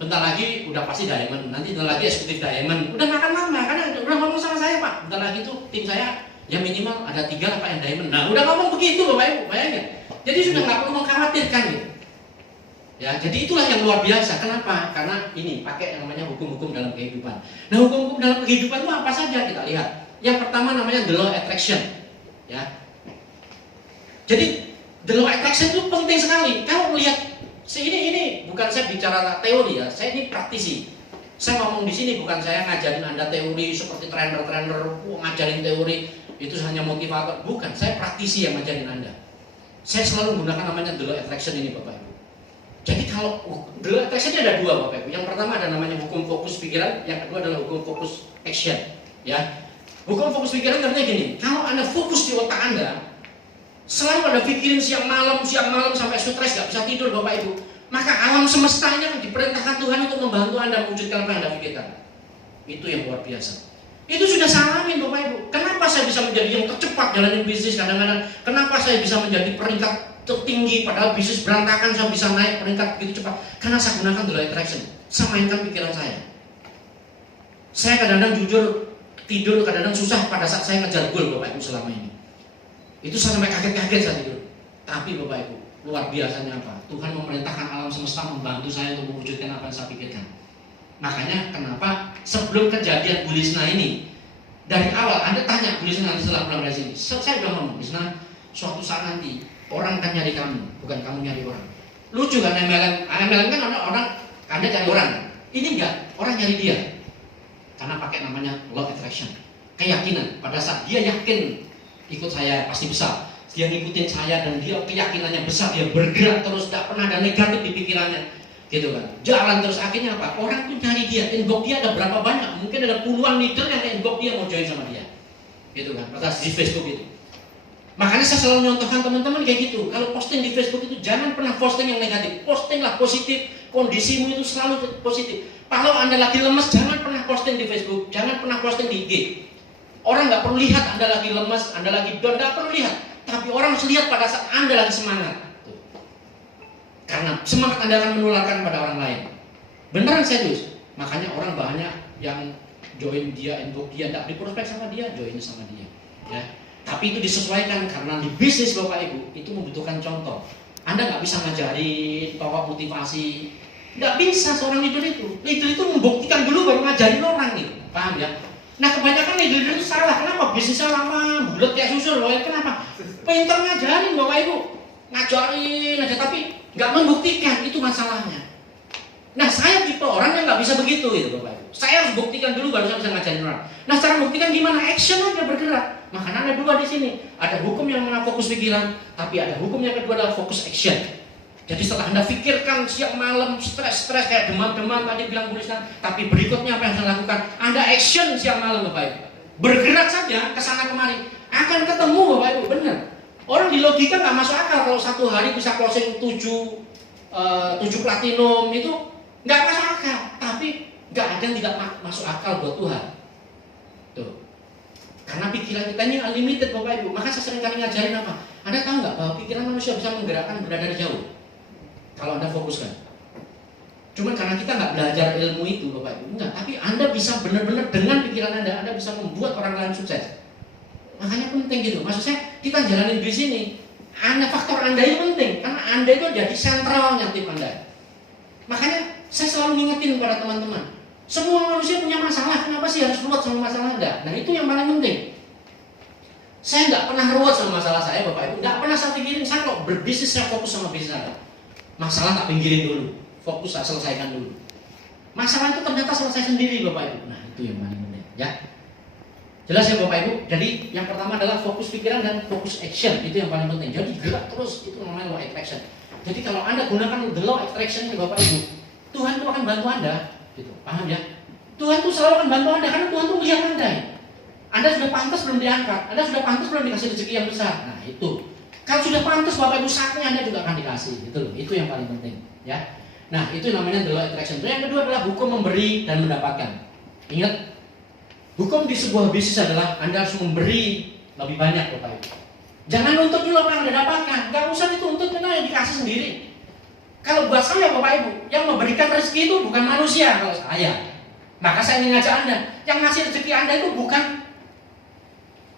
Bentar lagi udah pasti Diamond, nanti bentar lagi eksekutif Diamond, udah nggak akan lama karena udah ngomong sama saya Pak. Bentar lagi tuh tim saya ya minimal ada 3 Pak yang Diamond. Nah udah ngomong begitu Bapak Ibu, bayangin. Jadi sudah nggak perlu mengkhawatirkan gitu. Ya, jadi itulah yang luar biasa. Kenapa? Karena ini pakai yang namanya hukum-hukum dalam kehidupan. Nah hukum-hukum dalam kehidupan itu apa saja kita lihat. Yang pertama namanya the law of attraction. Ya. Jadi the law of attraction itu penting sekali. Kalau melihat ini bukan saya bicara teori ya, saya ini praktisi. Saya ngomong di sini bukan saya ngajarin Anda teori seperti trainer ngajarin teori itu hanya motivator, bukan. Saya praktisi yang ngajarin Anda. Saya selalu menggunakan namanya the law of attraction ini Bapak Ibu. Jadi kalau the law of attraction ada 2 Bapak Ibu. Yang pertama ada namanya hukum fokus pikiran, yang kedua adalah hukum fokus action. Ya, hukum fokus pikiran artinya gini, kalau Anda fokus di otak Anda, selalu ada pikirin siang malam sampai stres gak bisa tidur Bapak Ibu, maka alam semesta ini akan diperintahkan Tuhan untuk membantu Anda mewujudkan apa yang Anda pikirkan. Itu yang luar biasa. Itu sudah salamin Bapak Ibu. Kenapa saya bisa menjadi yang tercepat jalanin bisnis kadang-kadang? Kenapa saya bisa menjadi peringkat tertinggi padahal bisnis berantakan saya bisa naik peringkat begitu cepat? Karena saya gunakan the law of attraction. Saya mainkan pikiran saya. Saya kadang-kadang jujur tidur kadang-kadang susah pada saat saya ngejar goal Bapak Ibu selama ini. Itu saya sampai kaget-kaget saat tidur. Tapi Bapak Ibu, luar biasanya apa? Tuhan memerintahkan alam semesta membantu saya untuk mewujudkan apa yang saya pikirkan. Makanya kenapa sebelum kejadian Bu Lisna ini, dari awal Anda tanya Bu Lisna nanti setelah pulang dari sini, saya udah ngomong, Bu Lisna, suatu saat nanti orang akan nyari kamu, bukan kamu nyari orang. Lucu kan MLM kan orang Anda cari orang. Ini enggak, orang nyari dia. Karena pakai namanya law of attraction. Keyakinan, pada saat dia yakin ikut saya pasti bisa, dia ngikutin saya dan dia keyakinannya besar, dia bergerak terus, tidak pernah ada negatif di pikirannya, gitu kan, jalan terus. Akhirnya apa? Orang tuh cari dia, inbox dia ada berapa banyak, mungkin ada puluhan leader yang inbox dia mau join sama dia, gitu kan, atas di Facebook itu. Makanya saya selalu nyontohkan teman-teman kayak gitu. Kalau posting di Facebook itu jangan pernah posting yang negatif, postinglah positif, kondisimu itu selalu positif. Kalau Anda lagi lemes jangan pernah posting di Facebook, jangan pernah posting di IG. Orang nggak perlu lihat Anda lagi lemas, Anda lagi down, nggak perlu lihat. Tapi orang harus lihat pada saat Anda lagi semangat. Tuh. Karena semangat Anda akan menularkan pada orang lain. Beneran serius. Makanya orang banyak yang join dia, inbox dia, nggak diprospek sama dia, join sama dia. Ya. Tapi itu disesuaikan karena di bisnis Bapak Ibu itu membutuhkan contoh. Anda nggak bisa ngajarin tokoh motivasi, nggak bisa seorang leader itu. Leader itu membuktikan dulu baru ngajarin orang gitu. Paham ya? Nah kebanyakan leader itu salah. Kenapa? Bisnisnya lama, bulat kayak susul. Kenapa? Pintar ngajarin Bapak Ibu, ngajarin aja tapi nggak membuktikan, itu masalahnya. Nah saya tipe orang yang nggak bisa begitu gitu Bapak Ibu. Saya harus buktikan dulu baru saya bisa ngajarin orang. Nah cara buktikan gimana? Action aja, bergerak. Makanya ada 2 di sini. Ada hukum yang mana fokus pikiran, tapi ada hukum yang kedua adalah fokus action. Jadi setelah Anda pikirkan siang malam stres kayak demam tadi bilang Bu Lisna, tapi berikutnya apa yang saya lakukan? Anda action siang malam Bapak Ibu. Bergerak saja ke sana kemari, akan ketemu Bapak Ibu, benar. Orang di logika nggak masuk akal kalau satu hari bisa closing 7 platinum itu nggak masuk akal. Tapi nggak ada yang tidak masuk akal buat Tuhan. Tuh. Karena pikiran kita ini unlimited Bapak Ibu. Maka saya sering kali ngajarin apa? Anda tahu nggak bahwa pikiran manusia bisa menggerakkan benda dari jauh? Kalau Anda fokuskan. Cuman karena kita nggak belajar ilmu itu Bapak Ibu, enggak. Tapi Anda bisa benar-benar dengan pikiran Anda bisa membuat orang lain sukses. Makanya penting gitu. Maksud saya kita jalanin di sini. Faktor Anda ini penting karena Anda itu jadi sentralnya tim Anda. Makanya saya selalu ngingetin kepada teman-teman. Semua manusia punya masalah. Kenapa sih harus ruwet sama masalah Anda? Nah itu yang paling penting. Saya nggak pernah ruwet sama masalah saya Bapak Ibu. Nggak pernah saya pikirin. Saya kalau berbisnis saya fokus sama bisnis saya. Masalah tak pinggirin dulu, fokus tak selesaikan dulu. Masalah itu ternyata selesai sendiri Bapak Ibu. Nah itu yang paling penting ya. Jelas ya Bapak Ibu. Jadi yang pertama adalah fokus pikiran dan fokus action, itu yang paling penting. Jadi gerak terus, itu namanya law attraction. Jadi kalau Anda gunakan the law attraction Bapak Ibu, Tuhan itu akan bantu Anda. Gitu. Paham ya? Tuhan tuh selalu akan bantu Anda karena Tuhan tuh melihat Anda. Anda sudah pantas belum diangkat, Anda sudah pantas belum dikasih rezeki yang besar. Nah itu, kalau sudah pantas Bapak Ibu saatnya Anda juga akan dikasih. Gitu loh. Itu yang paling penting, ya. Nah itu namanya the law of attraction. Yang kedua adalah hukum memberi dan mendapatkan. Ingat, hukum di sebuah bisnis adalah Anda harus memberi lebih banyak Bapak Ibu. Jangan nuntut dulu apa yang Anda dapatkan. Gak usah dituntut, karena yang dikasih sendiri. Kalau buat saya Bapak Ibu, yang memberikan rezeki itu bukan manusia kalau saya. Maka saya ingin ngajak Anda, yang ngasih rezeki Anda itu bukan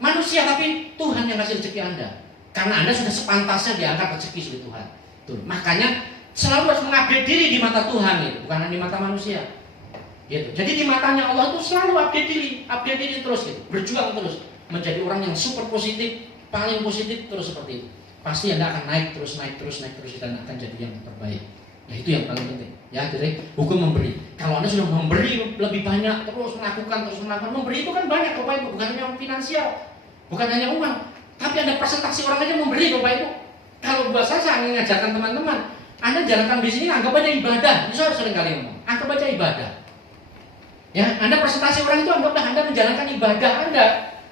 manusia, tapi Tuhan yang ngasih rezeki Anda. Karena Anda sudah sepantasnya diangkat rezeki oleh Tuhan. Tuh. Makanya selalu harus mengupdate diri di mata Tuhan itu, bukan di mata manusia. Gitu. Jadi di matanya Allah itu selalu update diri terus gitu. Berjuang terus menjadi orang yang super positif, paling positif terus seperti itu. Pasti Anda akan naik terus dan akan jadi yang terbaik. Nah itu yang paling penting. Ya, jadi hukum memberi. Kalau Anda sudah memberi lebih banyak, terus melakukan, memberi itu kan banyak Bapak Ibu, bukan hanya finansial, bukan hanya uang, tapi ada presentasi orang aja memberi Bapak Ibu. Kalau buat saya ingin mengajarkan teman-teman, Anda jalankan bisnis ini anggap aja ibadah. Itu saya sering kali ngomong, anggap aja ibadah. Ya, Anda presentasi orang itu anggaplah Anda menjalankan ibadah Anda.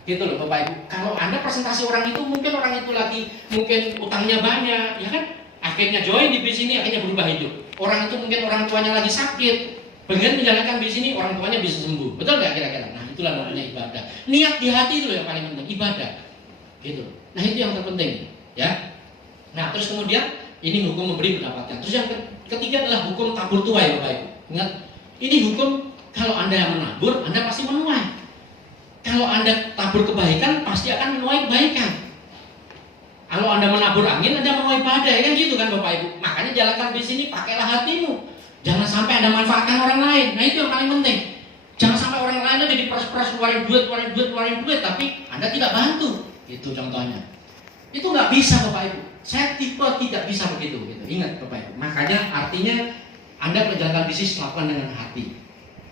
Gitu loh Bapak Ibu. Kalau Anda presentasi orang itu, mungkin orang itu lagi mungkin utangnya banyak, ya kan? Akhirnya join di bisnis ini, akhirnya berubah hidup. Orang itu mungkin orang tuanya lagi sakit, pengen menjalankan bisnis ini, orang tuanya bisa sembuh. Betul nggak kira-kira? Nah itulah namanya ibadah. Niat di hati itu loh yang paling penting, ibadah. Gitu. Nah itu yang terpenting, ya. Nah terus kemudian ini hukum memberi mendapatkan. Terus yang ketiga adalah hukum tabur tuai Bapak Ibu. Ingat, ini hukum kalau Anda yang menabur, Anda pasti menuai. Kalau Anda tabur kebaikan, pasti akan menuai kebaikan. Kalau Anda menabur angin, Anda menuai badai, kan gitu kan Bapak Ibu. Makanya jalankan bisnis ini, pakailah hatimu. Jangan sampai Anda manfaatkan orang lain. Nah itu yang paling penting. Jangan sampai orang lain aja diperas-peras keluarin duit, tapi Anda tidak bantu. Itu contohnya. Itu nggak bisa Bapak Ibu. Saya tipe tidak bisa begitu. Gitu. Ingat Bapak Ibu. Makanya artinya Anda menjalankan bisnis lakukan dengan hati.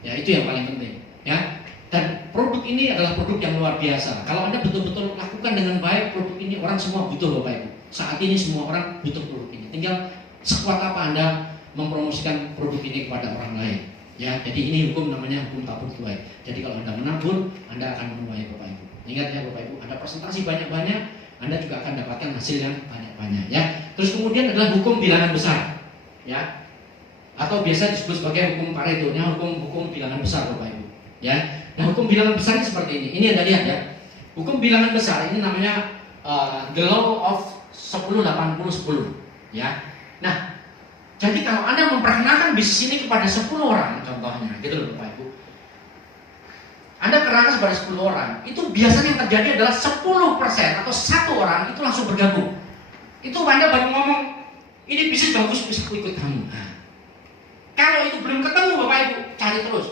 Ya itu yang paling penting. Ya. Dan produk ini adalah produk yang luar biasa. Kalau Anda betul-betul lakukan dengan baik produk ini, orang semua butuh Bapak Ibu. Saat ini semua orang butuh produk ini. Tinggal sekuat apa Anda mempromosikan produk ini kepada orang lain. Ya, jadi ini hukum namanya hukum tabur tuai. Jadi kalau Anda menabur, Anda akan menuai Bapak Ibu. Ingat ya Bapak Ibu, Anda presentasi banyak-banyak, Anda juga akan dapatkan hasil yang banyak-banyak. Ya. Terus kemudian adalah hukum bilangan besar. Ya. Atau biasa disebut sebagai hukum Pareto, hukum bilangan besar Bapak Ibu. Ya. Nah hukum bilangan besar ini seperti ini. Ini Anda lihat ya. Hukum bilangan besar ini namanya the law of 10-80-10. Ya. Nah, jadi kalau Anda memperkenalkan bisnis ini kepada 10 orang contohnya, gitu loh Bapak Ibu. Anda kenalkan kepada 10 orang, itu biasanya yang terjadi adalah 10% atau 1 orang itu langsung bergabung. Itu Anda baru ngomong, ini bisnis bagus, bisa aku ikut kamu. Nah, kalau itu belum ketemu Bapak Ibu, cari terus.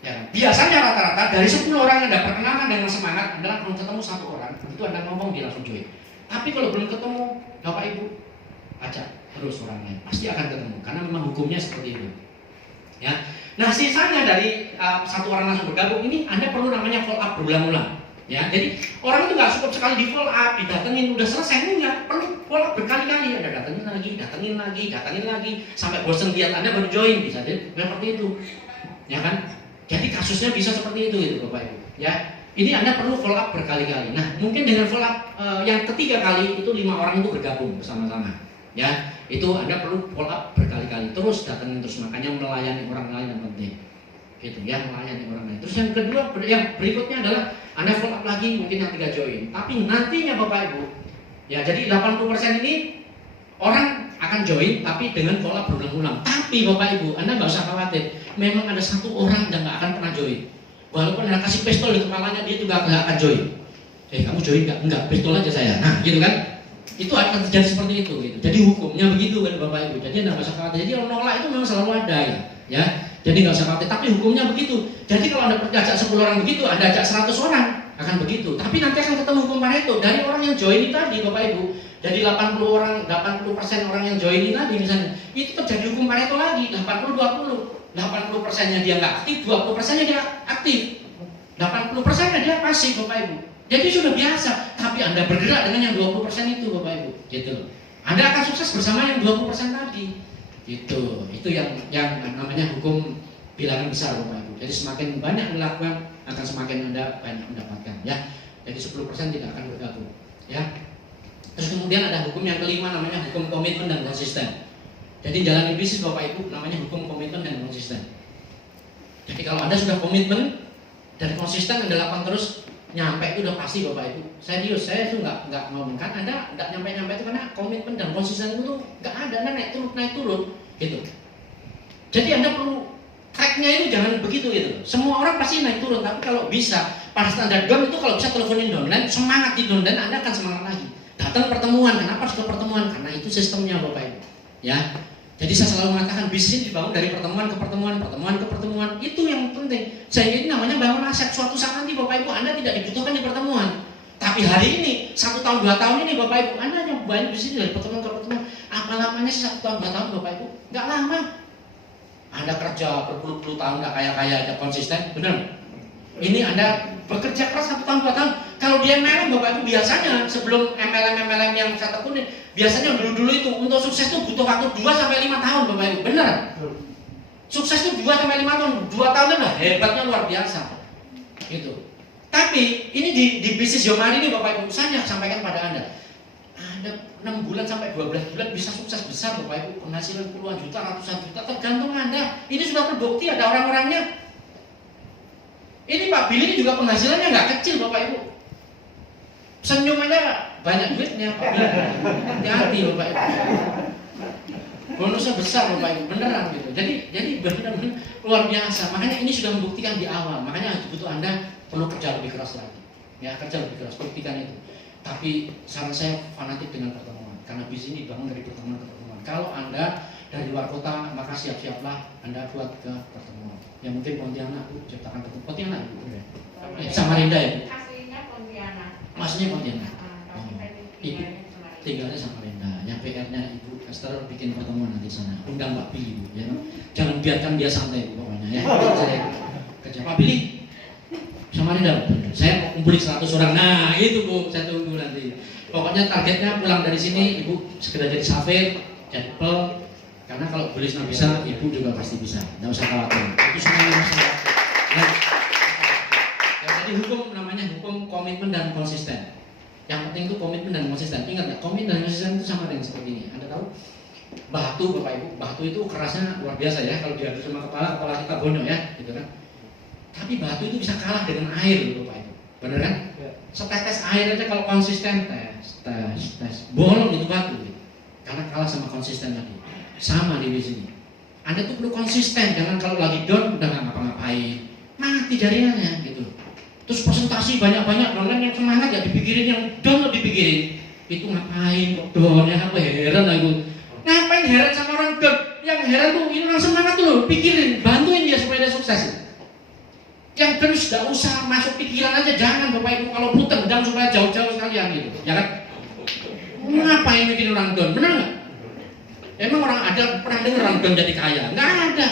Ya, biasanya rata-rata dari 10 orang yang Anda perkenalkan dengan semangat, Anda belum ketemu 1 orang, begitu Anda ngomong dia langsung join. Tapi kalau belum ketemu, Bapak Ibu, ajak terus orang lain, pasti akan ketemu, karena memang hukumnya seperti itu. Ya, nah sisanya dari 1 orang langsung bergabung ini, Anda perlu namanya follow up berulang-ulang. Ya, jadi orang itu nggak cukup sekali di follow up, didatengin udah selesai, enggak, perlu follow up berkali-kali, Anda datengin lagi, sampai bosan lihat Anda baru join, bisa jadi seperti itu, ya kan? Jadi kasusnya bisa seperti itu gitu Bapak Ibu. Ya, ini Anda perlu follow up berkali-kali. Nah, mungkin dengan follow up yang ketiga kali itu 5 orang itu bergabung bersama-sama. Ya, itu Anda perlu follow up berkali-kali. Terus datangin terus, makanya melayani orang lain yang penting. Gitu ya, melayani orang lain. Terus yang kedua, yang berikutnya adalah Anda follow up lagi mungkin yang 3 join. Tapi nantinya Bapak Ibu, ya jadi 80% ini orang akan join tapi dengan follow up berulang-ulang. Tapi Bapak Ibu, Anda nggak usah khawatir. Memang ada 1 orang yang nggak akan pernah join. Walaupun Anda kasih pistol di kepalanya, dia juga nggak akan join. Kamu join nggak? Enggak, pistol aja saya. Nah, gitu kan? Itu akan terjadi seperti itu. Gitu. Jadi hukumnya begitu kan Bapak Ibu. Jadi Anda nggak usah khawatir. Jadi orang nolak itu memang selalu ada ya. Jadi nggak usah khawatir. Tapi hukumnya begitu. Jadi kalau Anda ajak 10 orang begitu, Anda ajak 100 orang akan begitu. Tapi nanti akan ketemu hukum Pareto dari orang yang join ini tadi Bapak Ibu. Jadi 80% orang yang join ini tadi misalnya, itu terjadi hukum Pareto lagi, 80-20. 80%-nya dia nggak aktif, 20%-nya dia aktif, 80%-nya dia pasif Bapak Ibu. Jadi sudah biasa, tapi Anda bergerak dengan yang 20% itu Bapak Ibu, gitu. Anda akan sukses bersama yang 20% tadi, gitu. Itu yang namanya hukum bilangan besar Bapak Ibu. Jadi semakin banyak melakukan akan semakin Anda banyak mendapatkan ya. Jadi 10% tidak akan bergabung ya. Terus kemudian ada hukum yang kelima namanya hukum komitmen dan konsisten. Jadi jalan bisnis Bapak Ibu namanya hukum komitmen dan konsisten. Jadi kalau Anda sudah komitmen dan konsisten Anda lakukan terus, nyampe itu udah pasti Bapak Ibu. Serius, saya itu nggak ngomong kan Anda nggak nyampe itu karena komitmen dan konsisten itu nggak ada, Anda naik turun gitu. Jadi Anda perlu tracknya itu jangan begitu gitu. Semua orang pasti naik turun, tapi kalau bisa pada standar down itu kalau bisa teleponin downline, semangat di downline Anda akan semangat lagi. Datang pertemuan, kenapa harus ke pertemuan? Karena itu sistemnya Bapak Ibu. Ya. Jadi saya selalu mengatakan bisnis dibangun dari pertemuan ke pertemuan, pertemuan ke pertemuan. Itu yang penting. Sehingga ini namanya bangun aset. Suatu saat nanti Bapak Ibu Anda tidak dibutuhkan di pertemuan. Tapi hari ini, 1 tahun 2 tahun ini Bapak Ibu Anda hanya banyak bisnis dari pertemuan ke pertemuan. Apa lamanya sih 1 tahun 2 tahun Bapak Ibu? Nggak lama. Anda kerja berpuluh-puluh tahun nggak kaya-kaya aja konsisten, benar? Ini Anda bekerja keras 1 tahun 2 tahun. Kalau dia MLM Bapak Ibu biasanya sebelum MLM yang saya tekunin, biasanya dulu itu untuk sukses itu butuh waktu 2-5 tahun Bapak Ibu, benar? Sukses itu 2-5 tahun, 2 tahun udah hebatnya luar biasa, gitu. Tapi ini di bisnis Yomari ini Bapak Ibu, saya sampaikan pada Anda, ada 6 bulan sampai 12 bulan bisa sukses besar Bapak Ibu, penghasilan puluhan juta, ratusan juta, tergantung Anda. Ini sudah terbukti ada orang-orangnya. Ini Pak Billy juga penghasilannya nggak kecil Bapak Ibu. Senyumannya banyak duitnya Pak Billy. Hati-hati Bapak Ibu. Bonusnya besar Bapak Ibu, beneran gitu. Jadi benar-benar luar biasa. Makanya ini sudah membuktikan di awal. Makanya butuh Anda perlu kerja lebih keras lagi. Ya, kerja lebih keras, buktikan itu. Tapi saran saya fanatik dengan pertemuan. Karena bisnis ini dibangun dari pertemuan ke pertemuan. Kalau Anda dari luar kota, maka siap-siaplah Anda buat ke pertemuan. Ya mungkin Pontianak Bu, ciptakan ketemu Pontianak Bu. Samarinda ya Bu. Aslinya Pontianak. Maksudnya Pontianak. Ibu tinggalnya Samarinda. Yang PR-nya Ibu Esther bikin pertemuan nanti sana. Undang Pak Billy Bu, ya. Jangan biarkan dia santai Bu pokoknya ya. Saya kerja Pak Billy. Samarinda Bu. Saya kumpulin 100 orang. Nah, itu Bu, saya tunggu nanti. Pokoknya targetnya pulang dari sini Ibu segera jadi safir, jadi pel. Karena kalau Bulisna bisa, Ibu juga pasti bisa. Tidak usah khawatir. Itu semuanya masalah. Ya, jadi hukum namanya hukum komitmen dan konsisten. Yang penting itu komitmen dan konsisten. Ingat nggak? Komitmen dan konsisten itu sama dengan seperti ini. Anda tahu? Batu Bapak Ibu, batu itu kerasnya luar biasa ya. Kalau diadu sama kepala kita bonyok ya, gitu kan. Tapi batu itu bisa kalah dengan air, Bapak Ibu. Benar kan? Setetes air aja kalau konsisten, tes, bolong itu batu. Gitu. Karena kalah sama konsisten tadi. Sama di sini. Anda tuh perlu konsisten, jangan kalau lagi down udah nggak ngapa-ngapain, mati jaringannya gitu. Terus presentasi banyak-banyak, downline yang semangat ya dipikirin, yang down lo dipikirin. Itu ngapain kok down ya? Aku heran aku. Ngapain heran sama orang down? Yang heran tuh ini orang semangat tuh lo, pikirin, bantuin dia supaya dia sukses. Yang down sudah usah masuk pikiran aja, jangan Bapak Ibu kalau perlu tendang supaya jauh-jauh sekalian gitu, ya kan? Ngapain bikin orang down? Benar nggak? Emang orang ada pernah dengar orang down jadi kaya? Nggak ada.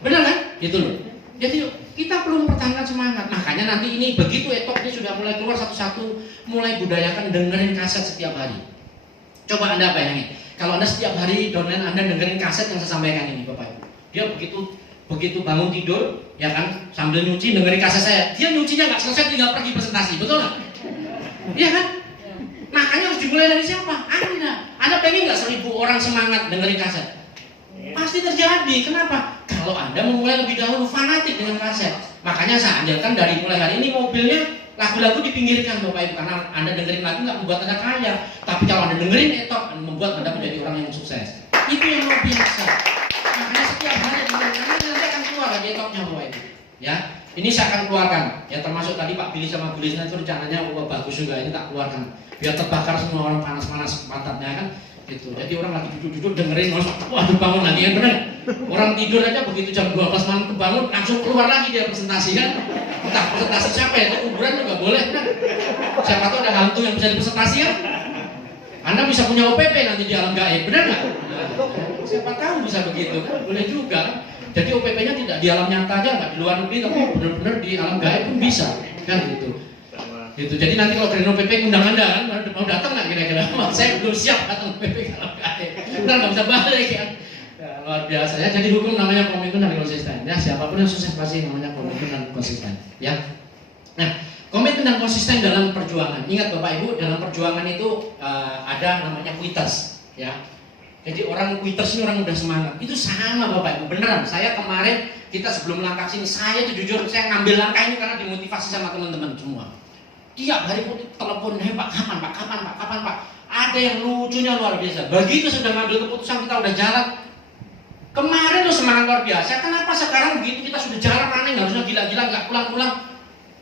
Benar kan? Gitu loh. Jadi kita perlu mempertahankan semangat. Makanya nanti ini begitu etok ini sudah mulai keluar satu-satu, mulai budayakan dengerin kaset setiap hari. Coba Anda bayangin, kalau Anda setiap hari downline Anda dengerin kaset yang saya sampaikan ini Bapak Ibu. Dia begitu bangun tidur, ya kan, sambil nyuci dengerin kaset saya. Dia nyucinya nggak selesai tinggal pergi presentasi, betul nggak? Iya kan? Makanya harus dimulai dari siapa? Anda pengen nggak 1000 orang semangat dengerin kaset? Pasti terjadi. Kenapa? Kalau Anda memulai lebih dahulu fanatik dengan kaset. Makanya saya anjurkan dari mulai hari ini mobilnya lagu-lagu dipinggirkan Bapak Ibu. Karena Anda dengerin lagu nggak membuat Anda kaya. Tapi kalau Anda dengerin etok membuat Anda menjadi orang yang sukses. Itu yang luar biasa. Makanya setiap hari dengerin nanti akan keluar lagi etoknya Bapak Ibu. Ya, ini saya akan keluarkan. Ya termasuk tadi Pak Billy sama Bu Lisna itu rencananya bagus juga, ini tak keluarkan. Biar terbakar semua orang panas-panas pantatnya kan. Gitu. Jadi orang lagi duduk-duduk dengerin, waduh bangun lagi kan, bener? Orang tidur aja begitu jam 12 malam kebangun langsung keluar lagi dia presentasi kan. Entah presentasi siapa ya, itu kuburan juga boleh kan. Siapa tahu ada hantu yang bisa dipresentasikan. Anda bisa punya OPP nanti di alam gaib, benar nggak? Siapa tahu bisa begitu kan, boleh juga kan. Jadi OPP-nya tidak di alam nyata aja, nggak di luar negeri, tapi benar-benar di alam gaib pun bisa kan gitu. Gitu. Jadi nanti kalau Greno PP undang Anda kan, mau datang nggak kira-kira? Saya belum siap datang PP kalau nggak ada. Ntar nggak bisa balik kan. Ya, Luar biasa ya. Jadi hukum namanya komitmen dan konsisten. Ya, siapapun yang sukses pasti namanya komitmen dan konsisten. Ya. Nah, komitmen dan konsisten dalam perjuangan. Ingat Bapak Ibu, dalam perjuangan itu ada namanya quitters. Ya. Jadi orang quitters ini orang udah semangat. Itu sama Bapak Ibu, beneran. Saya kemarin kita sebelum langkah sini, saya tuh jujur saya ngambil langkah ini karena dimotivasi sama teman-teman semua. Tiap hari pun telepon, Pak, kapan Pak, kapan Pak, kapan Pak. Ada yang lucunya luar biasa. Begitu sudah ngambil keputusan, kita udah jalan. Kemarin tuh semangat luar biasa. Kenapa sekarang begitu kita sudah jalan running, harusnya gila-gila nggak pulang-pulang?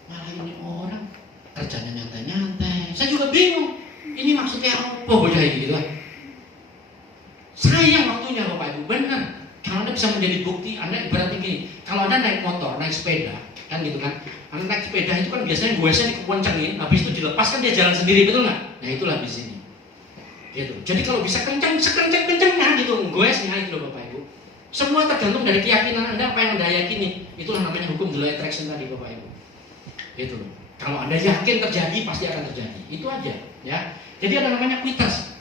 Malah ini orang kerjanya nyantai-nyantai. Saya juga bingung. Ini maksudnya apa bocah ini gitu kan? Sayang waktunya Bapak Ibu, benar. Kalau Anda bisa menjadi bukti, Anda ibaratnya gini. Kalau Anda naik motor, naik sepeda, kan gitu kan? Anda naik sepeda itu kan biasanya goesnya dikencengin, habis itu dilepas kan dia jalan sendiri, betul nggak? Nah itulah di sini. Gitu. Jadi kalau bisa kencang, sekencang-kencangnya gitu, goesnya itu loh Bapak Ibu. Semua tergantung dari keyakinan Anda, apa yang Anda yakini. Itulah namanya hukum the law of attraction tadi Bapak Ibu. Gitu loh. Kalau Anda yakin terjadi, pasti akan terjadi. Itu aja, ya. Jadi ada namanya quitters.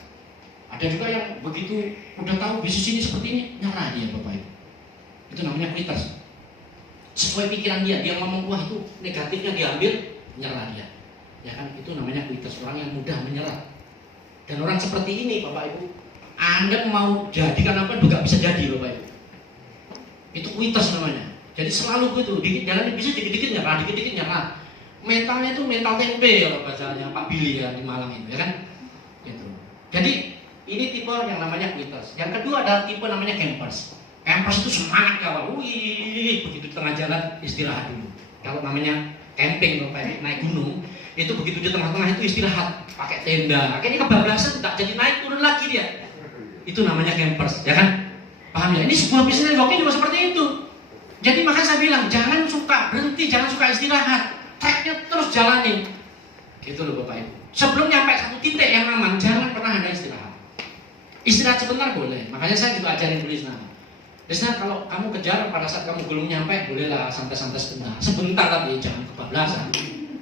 Ada juga yang begitu udah tahu bisnis ini seperti ini, nyerah dia Bapak Ibu. Itu namanya quitters. Sesuai pikiran dia ngomong wah itu negatifnya diambil, nyerah dia. Ya kan, itu namanya quitters, orang yang mudah menyerah. Dan orang seperti ini Bapak Ibu, Anda mau jadikan apa juga bisa jadi Bapak Ibu. Itu quitters namanya. Jadi selalu begitu, jalan bisa dikit-dikit nyerah, dikit-dikit nyerah. Mentalnya itu mental tempe kalau bahasanya Pak Billy ya di Malang itu, ya kan? Gitu. Jadi ini tipe yang namanya quitters. Yang kedua adalah tipe namanya campers. Campers itu semangat kawan. Wih, begitu di tengah jalan istirahat dulu. Kalau namanya camping Bapak Ibu, naik gunung, itu begitu di tengah-tengah itu istirahat, pakai tenda. Akhirnya kebablasan, tak jadi naik turun lagi dia. Itu namanya campers, ya kan? Paham ya? Ini sebuah bisnis networking juga seperti itu. Jadi makanya saya bilang jangan suka berhenti, jangan suka istirahat. Tracknya terus jalanin. Gitu loh Bapak Ibu. Sebelum nyampe satu titik yang aman, jangan pernah ada istirahat. Istirahat sebentar boleh. Makanya saya juga ajarin Lisna. Lisna kalau kamu kejar pada saat kamu belum nyampe, bolehlah santai-santai sebentar. Sebentar tapi jangan kebablasan.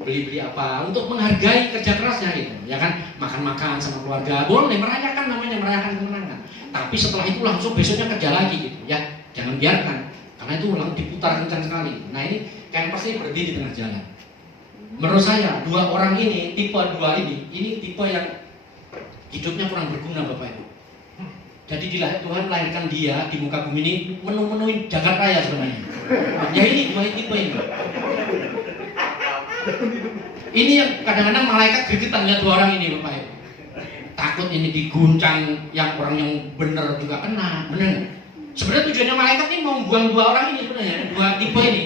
Beli-beli apa untuk menghargai kerja kerasnya gitu. Ya kan? Makan-makan sama keluarga. Boleh merayakan namanya merayakan kemenangan. Tapi setelah itu langsung besoknya kerja lagi gitu ya. Jangan biarkan. Karena itu ulang diputar kencang sekali. Nah ini campers ini berdiri di tengah jalan. Menurut saya dua orang ini, tipe dua ini tipe yang hidupnya kurang berguna Bapak Ibu. Jadi Tuhan melahirkan dia di muka bumi ini menu-menuin jagat raya sebenarnya. Ya ini dua tipe ini. Ini yang kadang-kadang malaikat gregetan lihat dua orang ini Bapak Ibu. Takut ini diguncang yang orang yang benar juga kena, benar nggak? Sebenarnya tujuannya malaikat ini mau buang dua orang ini sebenarnya, dua tipe ini.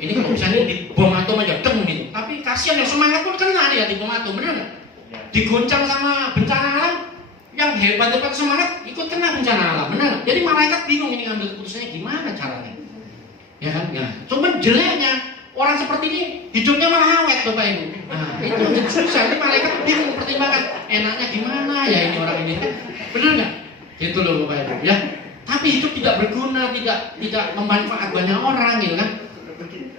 Ini kalau misalnya di bom atom aja dem gitu. Tapi kasihan yang semangat pun kena dia di bom atom, benar nggak? Diguncang sama bencana alam, yang hebat-hebat semangat ikut kena bencana alam, benar nggak? Jadi malaikat bingung ini ngambil keputusannya gimana caranya, ya kan? Ya. Cuma jeleknya orang seperti ini hidupnya malah awet Bapak Ibu. Nah itu jadi susah. Ini malaikat bingung pertimbangan enaknya gimana ya ini orang ini, benar nggak? Itu loh Bapak Ibu ya. Tapi hidup tidak berguna, tidak memanfaat banyak orang gitu kan?